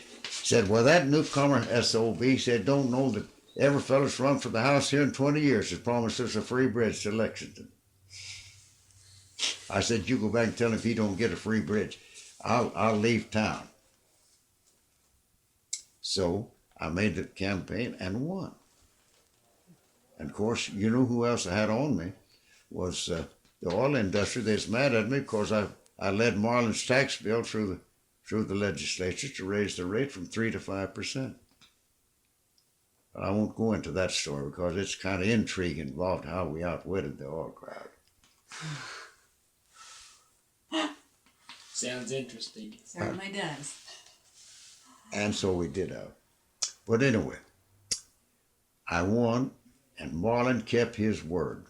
well, that newcomer SOB said, don't know that every fella's run for the House here in 20 years has promised us a free bridge to Lexington. I said, you go back and tell him if he don't get a free bridge, I'll leave town. So I made the campaign and won. And of course, you know who else I had on me was the oil industry. They was mad at me because I led Marland's tax bill through the legislature to raise the rate from 3% to 5%. But I won't go into that story because it's kind of intrigue involved how we outwitted the oil crowd. Sounds interesting. Certainly does. And so we did out. But anyway, I won, and Marland kept his word.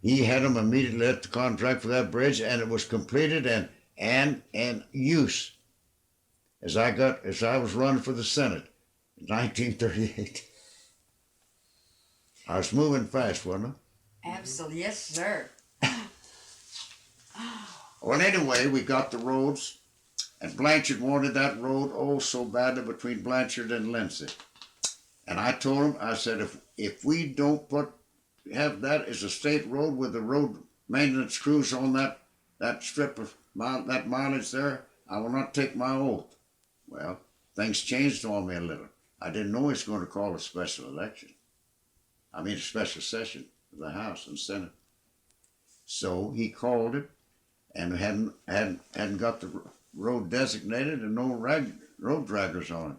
He had him immediately let the contract for that bridge, and it was completed and in use as I was running for the Senate in 1938. I was moving fast, wasn't I? Absolutely, yes, sir. Well, anyway, we got the roads, and Blanchard wanted that road oh so badly between Blanchard and Lindsay. And I told him, I said, if we don't have that as a state road with the road maintenance crews on that strip of that mileage there, I will not take my oath. Well, things changed on me a little. I didn't know he was going to call a special election. I mean, a special session of the House and Senate. So he called it, and hadn't got the road designated and no road draggers on it.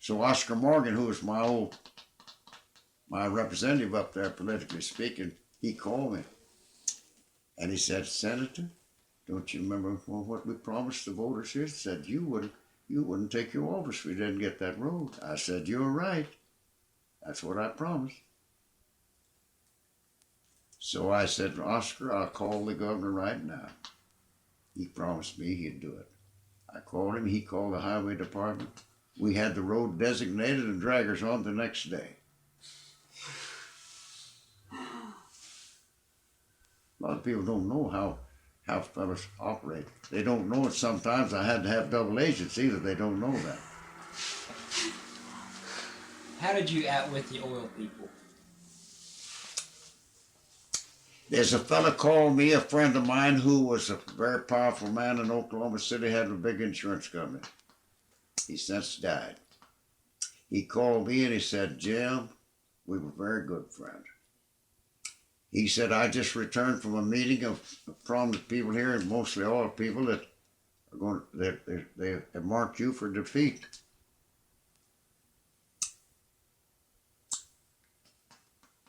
So Oscar Morgan, who was my representative up there, politically speaking, he called me, and he said, Senator, don't you remember what we promised the voters here? He said, you wouldn't take your office if we didn't get that road. I said, you're right. That's what I promised. So I said, Oscar, I'll call the governor right now. He promised me he'd do it. I called him, he called the highway department. We had the road designated and draggers on the next day. A lot of people don't know how fellas operate. They don't know it sometimes. I had to have double agents either. They don't know that. How did you outwit the oil people? There's a fella called me, a friend of mine, who was a very powerful man in Oklahoma City, had a big insurance company. He's since died. He called me and he said, Jim, we were very good friends. He said, I just returned from a meeting of prominent people here, and mostly all people that are going, they have marked you for defeat.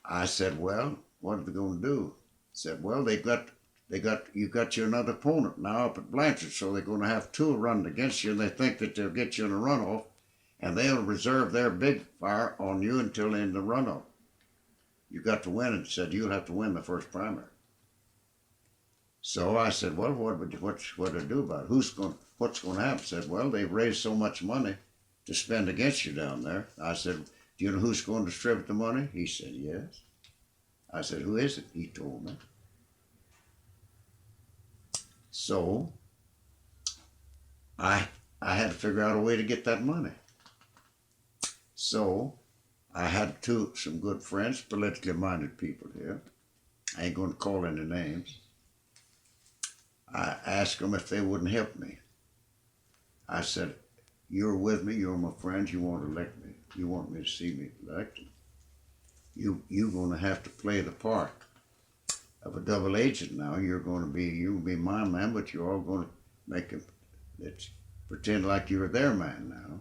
I said, well, what are they going to do? He said, well, you got you another opponent now up at Blanchard, so they're going to have two running against you, and they think that they'll get you in a runoff, and they'll reserve their big fire on you until in the runoff. You got to win, and said you'll have to win the first primary. So I said, well, what do I do about it? What's going to happen? Said, well, they've raised so much money to spend against you down there. I said, do you know who's going to distribute the money? He said, yes. I said, who is it? He told me. So I had to figure out a way to get that money. So I had some good friends, politically minded people here. I ain't going to call any names. I asked them if they wouldn't help me. I said, you're with me, you're my friends, you want to elect me. You want me to see me elected. You're going to have to play the part of a double agent now. You'll be my man, but you're all going to make it, pretend like you're their man now.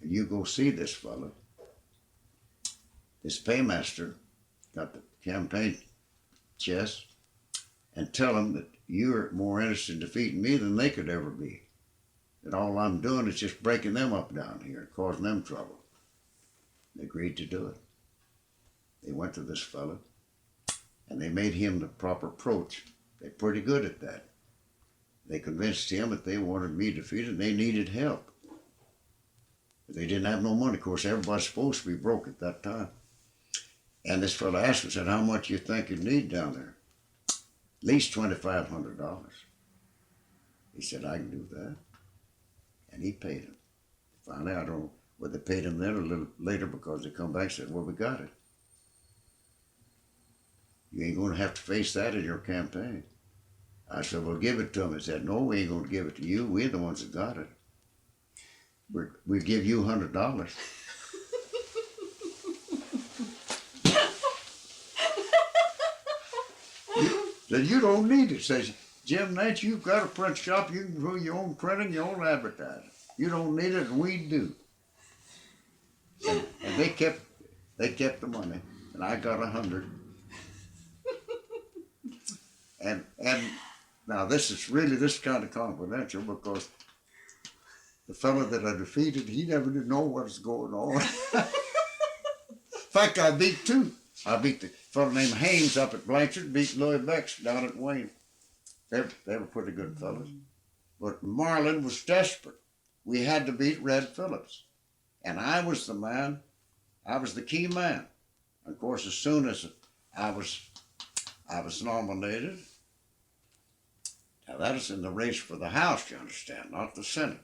And you go see this fella. This paymaster got the campaign chest, and tell him that you're more interested in defeating me than they could ever be. That all I'm doing is just breaking them up down here and causing them trouble. They agreed to do it. They went to this fellow, and they made him the proper approach. They're pretty good at that. They convinced him that they wanted me defeated and they needed help. But they didn't have no money. Of course, everybody's supposed to be broke at that time. And this fellow asked him, said, how much you think you need down there? At least $2,500. He said, I can do that. And he paid him. Finally, I don't know whether they paid him then or a little later, because they come back and said, well, we got it. You ain't going to have to face that in your campaign. I said, well, give it to him. He said, no, we ain't going to give it to you. We're the ones that got it. We'll give you $100. Said, you don't need it. Says, Jim Nance, you've got a print shop. You can do your own printing, your own advertising. You don't need it, and we do. And they kept the money, and I got 100. And now this is kind of confidential, because the fellow that I defeated, he never did know what was going on. In fact, I beat two. I beat the fellow named Haynes up at Blanchard, beat Louis Bex down at Wayne. They were pretty good fellas. But Marland was desperate. We had to beat Red Phillips. And I was the man. I was the key man. Of course, as soon as I was nominated, now that was in the race for the House, you understand, not the Senate.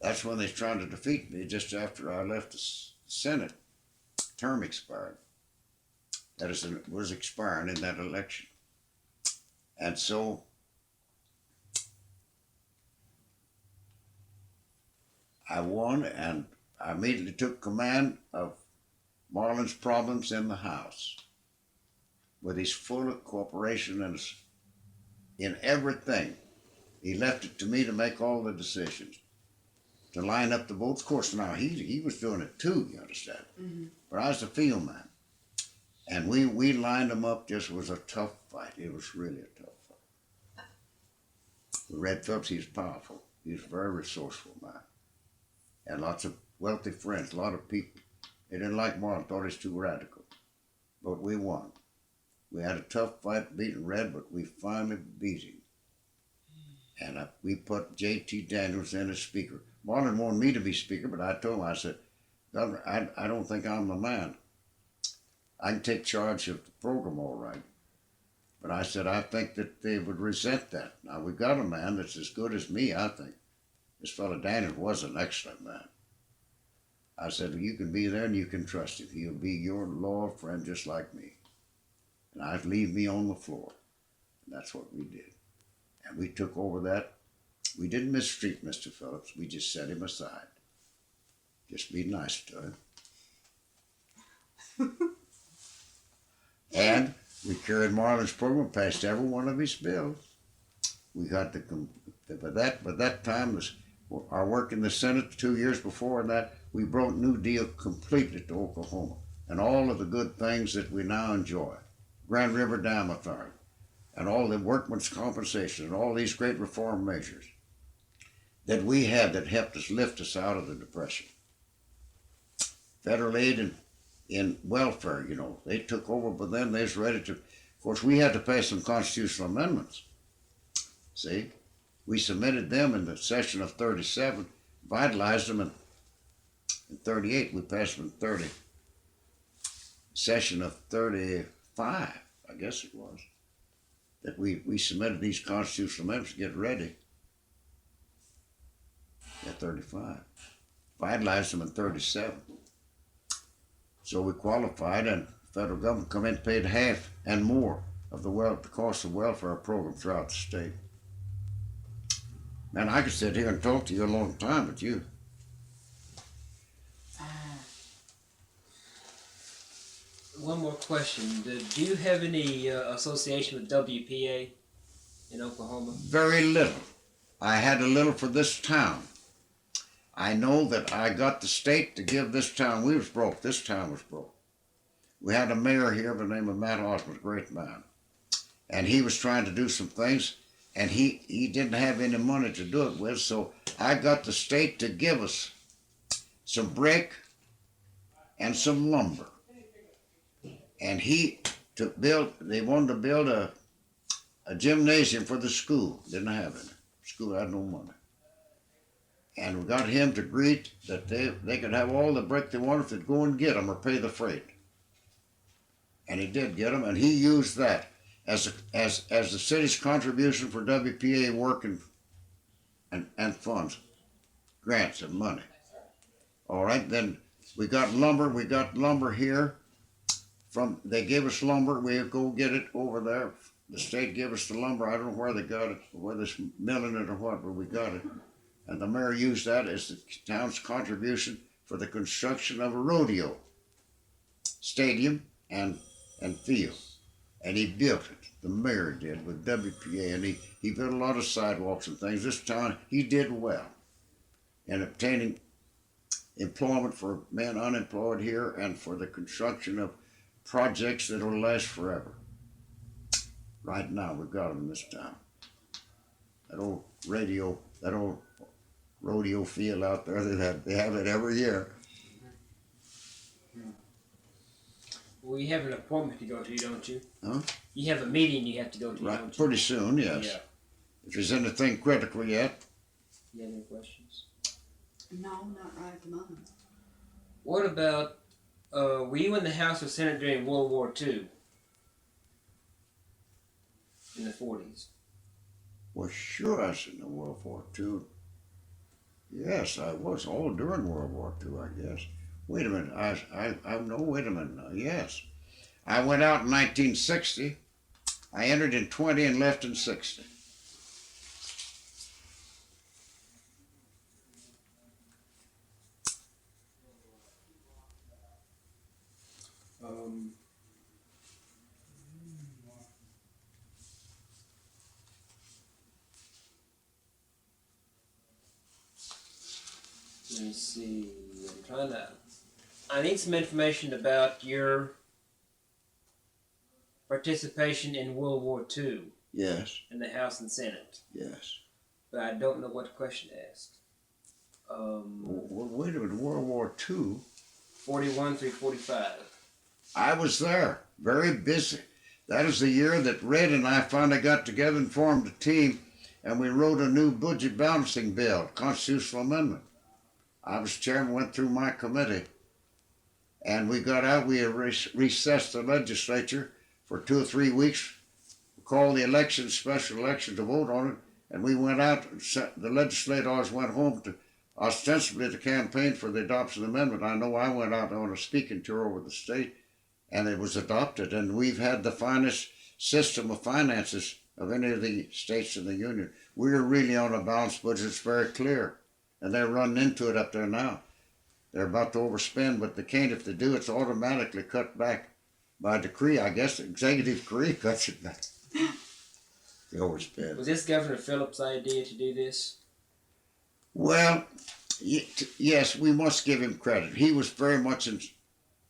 That's when they were trying to defeat me, just after I left the Senate. Term expired. That is, it was expiring in that election. And so I won, and I immediately took command of Marland's problems in the House, with his full cooperation and in everything. He left it to me to make all the decisions, to line up the votes. Of course, now he was doing it too, you understand. Mm-hmm. But I was the field man. And we lined them up. Just was a tough fight. It was really a tough fight. Red Phillips, he was powerful. He was a very resourceful man. And lots of wealthy friends, a lot of people. They didn't like Marland, thought he was too radical. But we won. We had a tough fight beating Red, but we finally beat him. And we put J.T. Daniels in as speaker. Marland wanted me to be speaker, but I told him, I said, Governor, I don't think I'm the man. I can take charge of the program all right. But I said, I think that they would resent that. Now, we've got a man that's as good as me, I think. This fellow Daniels was an excellent man. I said, well, you can be there and you can trust him. He'll be your loyal friend just like me. and I'd leave me on the floor. And that's what we did. And we took over that. We didn't mistreat Mr. Phillips. We just set him aside. Just be nice to him. And we carried Marland's program past every one of his bills. We got the, by that time was our work in the Senate 2 years before that, we brought New Deal completely to Oklahoma and all of the good things that we now enjoy. Grand River Dam Authority and all the workman's compensation and all these great reform measures that we had that helped us lift us out of the Depression. Federal aid in welfare, you know, they took over, but then they was ready to, of course, we had to pass some constitutional amendments. See, we submitted them in the session of 37, vitalized them in 38, we passed them in 30, session of 35, I guess it was, that we submitted these constitutional amendments to get ready. Yeah, 35. Vitalized them in 37. So we qualified, and the federal government come in and paid half and more of the cost of welfare program throughout the state. Man, I could sit here and talk to you a long time, but you. One more question. Do you have any association with WPA in Oklahoma? Very little. I had a little for this town. I know that I got the state to give this town, we was broke, this town was broke. We had a mayor here by the name of Matt Osmond, a great man. And he was trying to do some things, and he didn't have any money to do it with, so I got the state to give us some brick and some lumber. And they wanted to build a gymnasium for the school. Didn't have any. School had no money. And we got him to agree that they could have all the brick they wanted if they'd go and get them or pay the freight. And he did get them, and he used that as the city's contribution for WPA work and funds, grants and money. All right, then we got lumber here. They gave us lumber, we go get it over there. The state gave us the lumber, I don't know where they got it, whether it's milling it or what, but we got it. And the mayor used that as the town's contribution for the construction of a rodeo stadium and field. And he built it, the mayor did, with WPA, and he built a lot of sidewalks and things. This town, he did well in obtaining employment for men unemployed here and for the construction of projects that will last forever. Right now, we've got them in this town. That old rodeo field out there, they have it every year. Well, you have an appointment to go to, don't you? Huh? You have a meeting you have to go to, Right, don't you? pretty soon, yes. Yeah. If there's anything critical yet. You have any questions? No, not right at the moment. What about, were you in the House or Senate during World War II? In the 40s? Well, sure, I was in the World War II. Yes, I was all during World War II, I guess. Wait a minute, wait a minute now, yes. I went out in 1960. I entered in 20 and left in 60. Let me see. I need some information about your participation in World War II Yes, in the House and Senate, yes. but I don't know what question to ask. Wait a minute, World War II? 41 through 45. I was there, very busy. That is the year that Red and I finally got together and formed a team, and we wrote a new budget balancing bill, constitutional amendment. I was chairman, went through my committee, and we got out, we recessed the legislature for 2 or 3 weeks, called the election, special election to vote on it, and we went out, the legislators went home to ostensibly to campaign for the adoption of the amendment. I know I went out on a speaking tour over the state, and it was adopted, and we've had the finest system of finances of any of the states in the Union. We're really on a balanced budget. It's very clear, and they're running into it up there now. They're about to overspend, but they can't. If they do, it's automatically cut back by decree. I guess executive decree cuts it back. They overspend. Was this Governor Phillips' idea to do this? Well, yes, we must give him credit. He was very much in.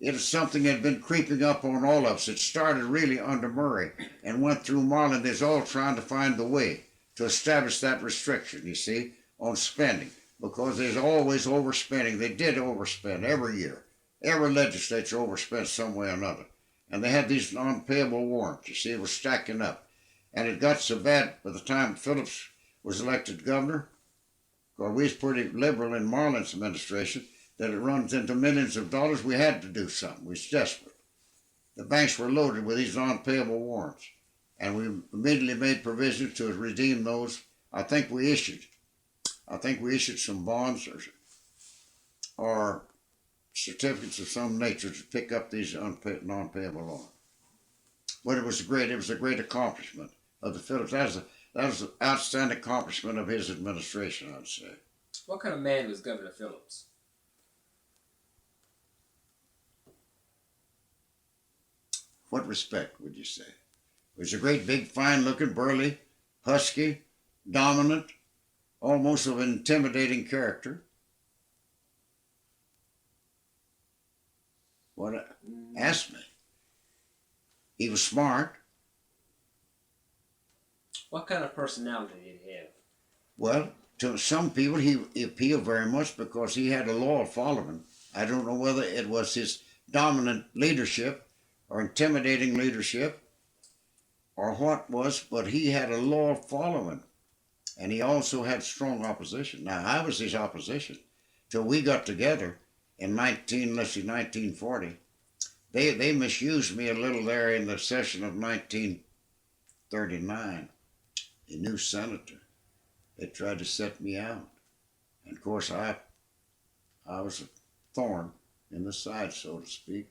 It is something that had been creeping up on all of us. It started really under Murray and went through Marland. There's all trying to find the way to establish that restriction, you see, on spending, because there's always overspending. They did overspend every year. Every legislature overspent some way or another. And they had these non-payable warrants. You see, it was stacking up. And it got so bad by the time Phillips was elected governor, because we was pretty liberal in Marland's administration, that it runs into millions of dollars. We had to do something. We was desperate. The banks were loaded with these non-payable warrants, and we immediately made provisions to redeem those. I think we issued some bonds or certificates of some nature to pick up these non-payable loans. But it was a great accomplishment of the Phillips. That was an outstanding accomplishment of his administration, I'd say. What kind of man was Governor Phillips? What respect would you say? He was a great, big, fine-looking, burly, husky, dominant, almost of an intimidating character. Ask me. He was smart. What kind of personality did he have? Well, to some people, he appealed very much because he had a loyal following. I don't know whether it was his dominant leadership or intimidating leadership or what was, but he had a loyal following. And he also had strong opposition. Now, I was his opposition till we got together in 1940. They misused me a little there in the session of 1939. A new senator. They tried to set me out. And of course, I was a thorn in the side, so to speak.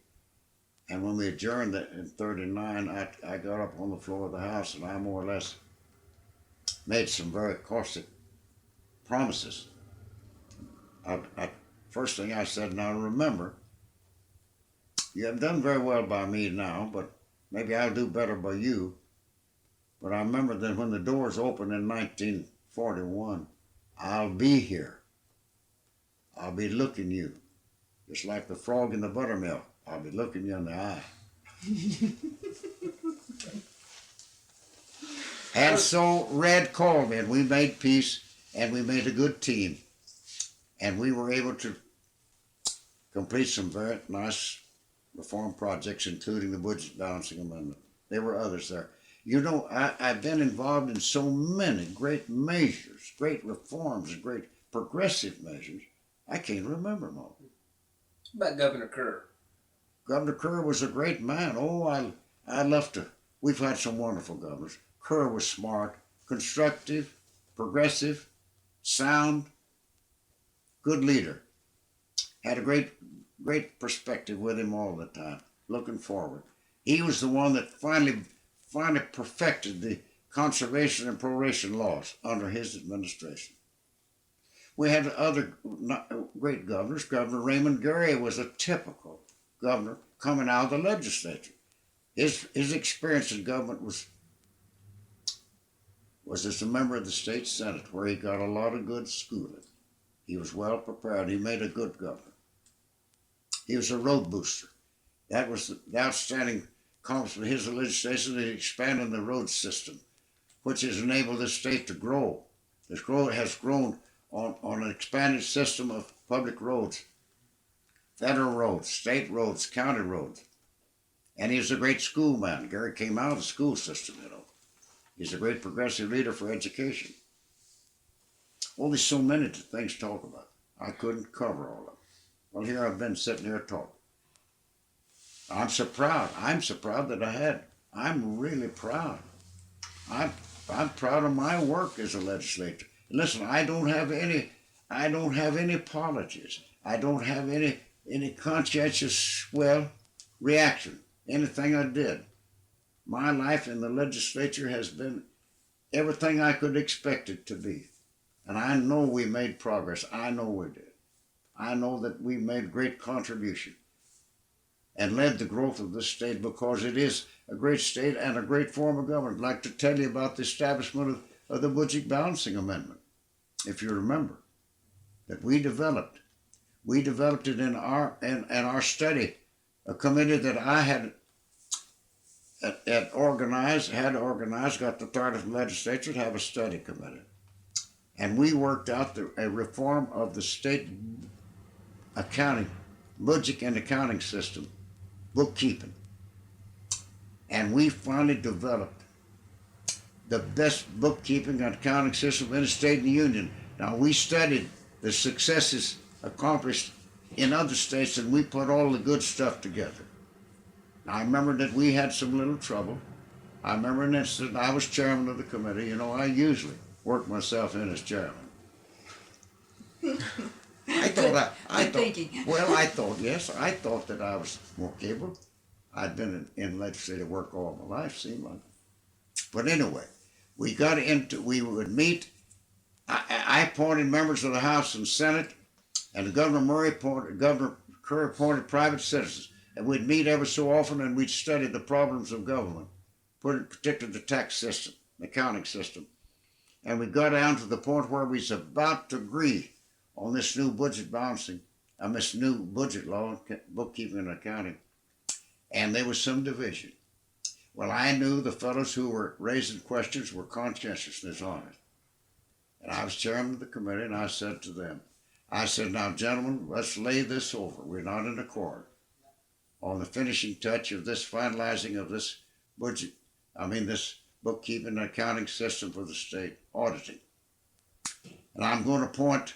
And when we adjourned in 39, I got up on the floor of the House and I more or less made some very caustic promises. First thing I said, now remember, you have done very well by me now, but maybe I'll do better by you. But I remember that when the doors opened in 1941, I'll be here. I'll be looking you, just like the frog in the buttermilk. I'll be looking you in the eye. And so Red called me, and we made peace, and we made a good team. And we were able to complete some very nice reform projects, including the Budget Balancing Amendment. There were others there. You know, I've been involved in so many great measures, great reforms, and great progressive measures, I can't remember them all. What about Governor Kerr? Governor Kerr was a great man. Oh, I love to. We've had some wonderful governors. Kerr was smart, constructive, progressive, sound, good leader. Had a great perspective with him all the time, looking forward. He was the one that finally perfected the conservation and proration laws under his administration. We had other great governors. Governor Raymond Gary was a typical governor coming out of the legislature. His experience in government was as a member of the state senate, where he got a lot of good schooling. He was well prepared. He made a good governor. He was a road booster. That was the outstanding accomplishment of his legislation, that expanded the road system, which has enabled this state to grow. This has grown on an expanded system of public roads, federal roads, state roads, county roads. And he was a great schoolman. Gary came out of the school system, you know. He's a great progressive leader for education. Oh, there's so many things to talk about. I couldn't cover all of them. Well, here I've been sitting here talking. I'm so proud. I'm so proud that I had. I'm really proud. I'm proud of my work as a legislator. Listen, I don't have any apologies. I don't have any conscientious, reaction. anything I did. My life in the legislature has been everything I could expect it to be. And I know we made progress. I know we did. I know that we made great contribution and led the growth of this state because it is a great state and a great form of government. I'd like to tell you about the establishment of the budget balancing amendment, if you remember, that we developed. We developed it in our study, a committee that I had organized, got the authority of the legislature to have a study committee. And we worked out a reform of the state accounting, budget and accounting system, bookkeeping. And we finally developed the best bookkeeping and accounting system in the state and the union. Now, we studied the successes accomplished in other states and we put all the good stuff together. Now, I remember that we had some little trouble. I remember an incident, I was chairman of the committee. You know, I usually work myself in as chairman. I thought that I was more capable. I'd been in legislative work all my life, seemed like. But anyway, we would meet. I appointed members of the House and Senate, and Governor Kerr appointed private citizens. And we'd meet every so often and we'd study the problems of government, particularly the tax system, the accounting system. And we got down to the point where we was about to agree on this new budget balancing, this new budget law, bookkeeping and accounting. And there was some division. Well, I knew the fellows who were raising questions were conscientious and honest. And I was chairman of the committee and I said to them, now, gentlemen, let's lay this over. We're not in accord on the finishing touch of this finalizing of this budget, this bookkeeping and accounting system for the state auditing. And I'm going to appoint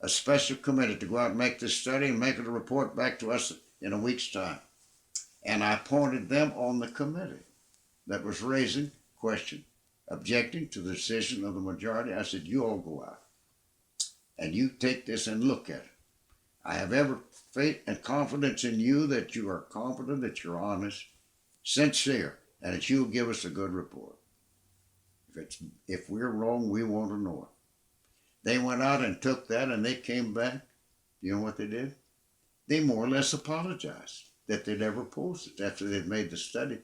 a special committee to go out and make this study and make it a report back to us in a week's time. And I appointed them on the committee that was raising question, objecting to the decision of the majority. I said, you all go out and you take this and look at it. I have every faith and confidence in you that you are competent, that you're honest, sincere, and that you'll give us a good report. If we're wrong, we want to know it. They went out and took that and they came back. You know what they did? They more or less apologized that they'd ever opposed it after they'd made the study.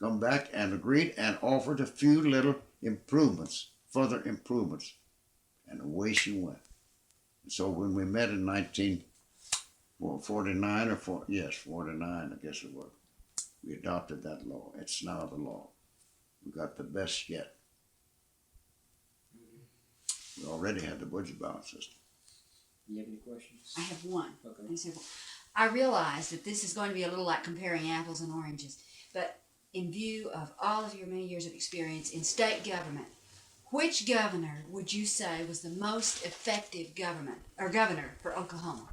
Come back and agreed and offered a few little improvements, further improvements. And away she went. So when we met in 1949 49, I guess it was, we adopted that law. It's now the law. We got the best yet. We already had the budget balance system. Do you have any questions? I have one. Okay. I realize that this is going to be a little like comparing apples and oranges, but in view of all of your many years of experience in state government, which governor would you say was the most effective governor for Oklahoma?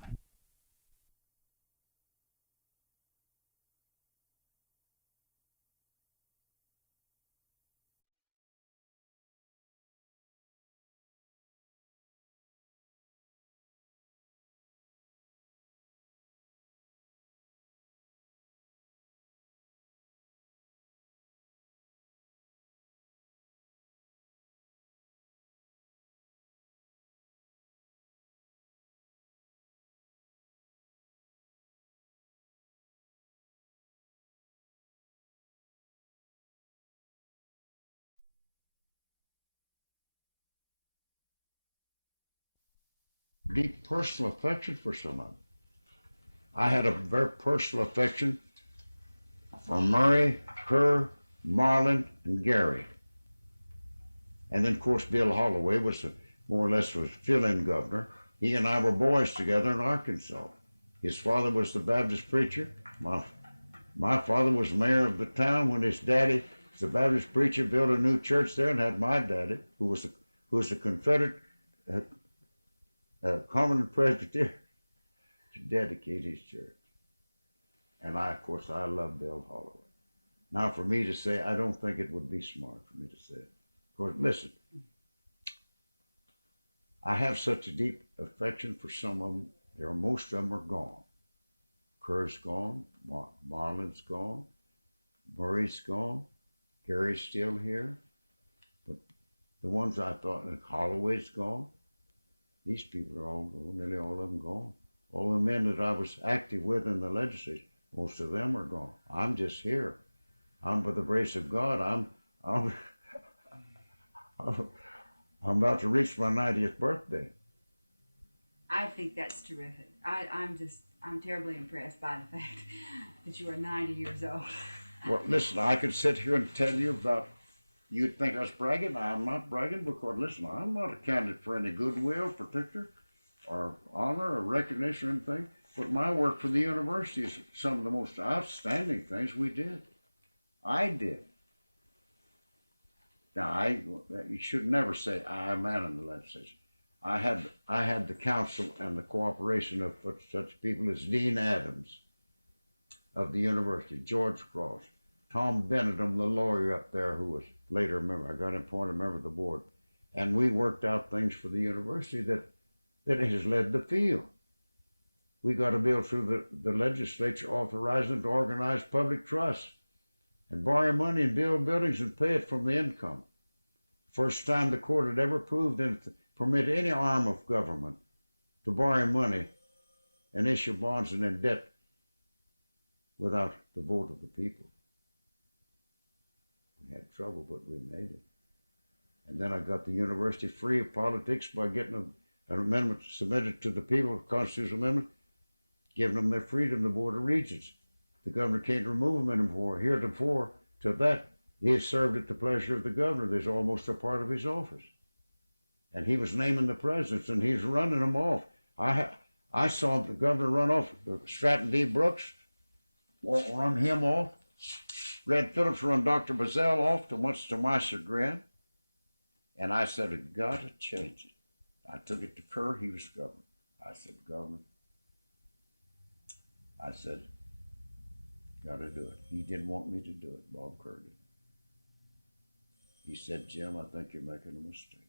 Personal affection for someone. I had a very personal affection for Murray, Kerr, Marland, and Gary. And then, of course, Bill Holloway was more or less was fill-in governor. He and I were boys together in Arkansas. His father was the Baptist preacher. My father was mayor of the town when his daddy, the Baptist preacher, built a new church there, and had my daddy, who was a Confederate Covenant Presbyterian, to dedicate his church. And I, of course, I love Bill Holloway. Now, for me to say, I don't think it would be smart for me to say. But listen, I have such a deep affection for some of them. Most of them are gone. Kurt's gone. Mark gone. Murray's gone. Gary's still here. But the ones I thought that Holloway's gone. These people are all, nearly all of them gone. All the men that I was acting with in the legislature, most of them are gone. I'm just here. I'm with the grace of God. I'm about to reach my 90th birthday. I think that's terrific. I'm terribly impressed by the fact that you are 90 years old. Well, listen, I could sit here and tell you about, you'd think I was bragging. I'm not bragging because, listen, I'm not a candidate for any goodwill, particular, or honor, or recognition, or anything. But my work for the university is some of the most outstanding things we did. I did. You should never say I'm out of the legislature. I had the counsel and the cooperation of such people as Dean Adams of the university, George Frost, Tom Benetton, the lawyer up there who was later a member, I got appointed member of the board. And we worked out things for the university that it has led the field. We got a bill through the legislature authorizing to organize public trust and borrow money and build buildings and pay it from the income. First time the court had ever permitted any arm of government to borrow money and issue bonds and then debt without the vote of the people. We had trouble, but we made it. And then I got the university free of politics by getting an amendment submitted to the people, the Constitutional Amendment, giving them their freedom to board of regents. The governor can't remove them anymore. Heretofore, to that, he has served at the pleasure of the governor. There's almost a part of his office. And he was naming the presidents, and he was running them off. I saw the governor run off, Stratton D. Brooks, run him off. Red Phillips run Dr. Bazell off, much to my chagrin. And I said, God had changed. I took it to Kerr, he was governor. I said, governor. I said, gotta do it. He didn't want me to do it, Bob Kerr. He said, Jim, I think you're making a mistake.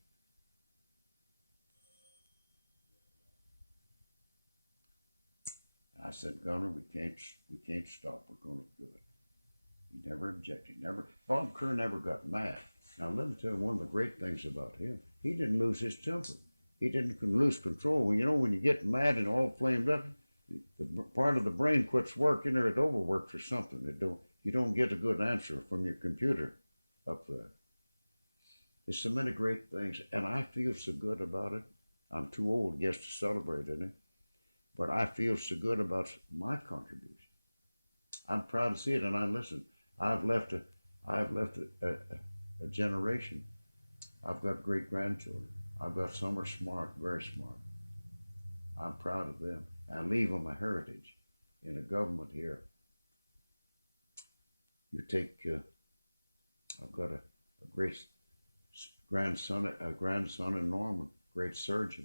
I said, Governor, we can't stop. We're going to do it. He never objected. Bob Kerr never got mad. Now, let me tell you one of the great things about him. He didn't lose his temper. He didn't lose control. You know, when you get mad and all flamed up, part of the brain quits working or it overworks or something. You don't get a good answer from your computer up there. There's so many great things, and I feel so good about it. I'm too old, I guess, to celebrate in it, but I feel so good about my contribution. I'm proud to see it, and I've left a generation. I've got great grandchildren. I've got some are smart, very smart. I'm proud of them. I leave them a heritage in the government here. You take, I've got a great grandson in Norman, great surgeon.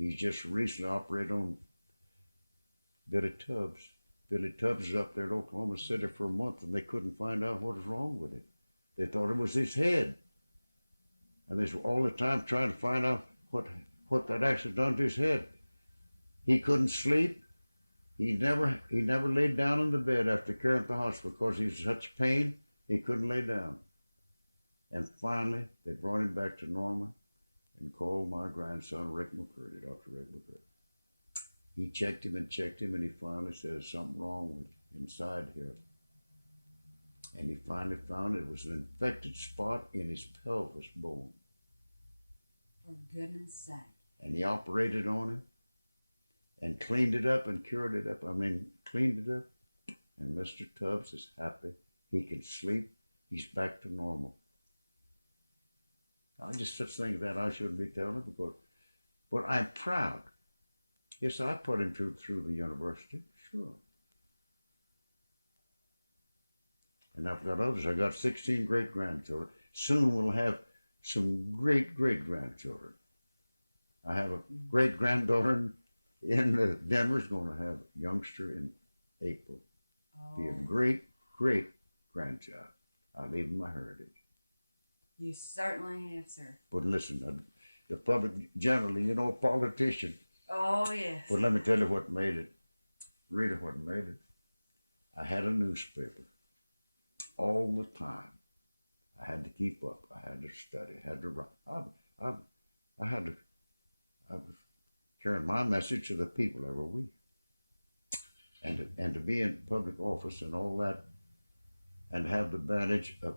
He's just recently operated on Billy Tubbs. Billy Tubbs is up there in Oklahoma City for a month and they couldn't find out what was wrong with him. They thought it was his head. And they were all the time trying to find out what had actually done to his head. He couldn't sleep. He never laid down in the bed after caring for the hospital because he was in such pain he couldn't lay down. And finally, they brought him back to normal and called my grandson, Rick McCurdy, Dr. Weatherford. He checked him, and he finally said there's something wrong inside here. And he finally found it was an infected spot in his pelvis bone. For goodness sake. And he operated on him and cleaned it up and cured it up. Cleaned it up. And Mr. Tubbs is happy. He can sleep. He's back to normal. I just think that I shouldn't be telling the book. But I'm proud. Yes, I put him through the university. Sure. And I've got others. I've got 16 great-grandchildren. Soon we'll have some great-great-grandchildren. I have a great-granddaughter in Denver's going to have a youngster in April. Be a great-great-grandchild. I leave my heritage. You certainly have, sir. But listen, the public, generally, politician. Oh, yes. Well, let me tell you what made it. Read what made it. I had a newspaper. message to the people of a week. And to be in public office and all that, and have the advantage of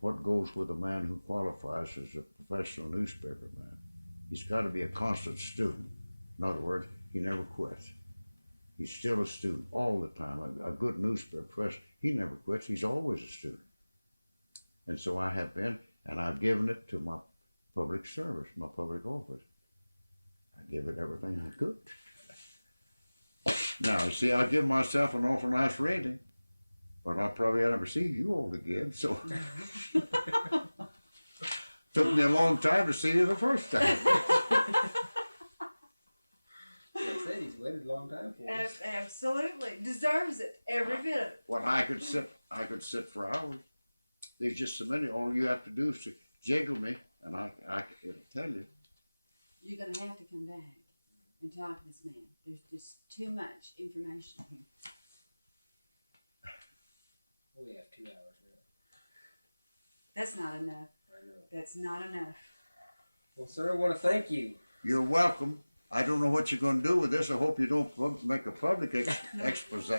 what goes with a man who qualifies as a professional newspaper man. He's got to be a constant student. In other words, he never quits. He's still a student all the time. A good newspaper professional, he never quits. He's always a student. And so I have been, and I've given it to my public service, my public office. I give it everything I could. Now, you see, I give myself an awful nice rating, but I probably haven't seen you over again, so. Took me a long time to see you the first time. Absolutely. Deserves it. Every bit of it. Well, I could sit for hours. There's just so many, all you have to do is jiggle me, and I can tell you. You're going to have to come back and talk with me. There's just too much information here. We have 2 hours. That's not enough. That's not enough. Well, sir, I want to thank you. You're welcome. I don't know what you're going to do with this. I hope you don't make a public expose.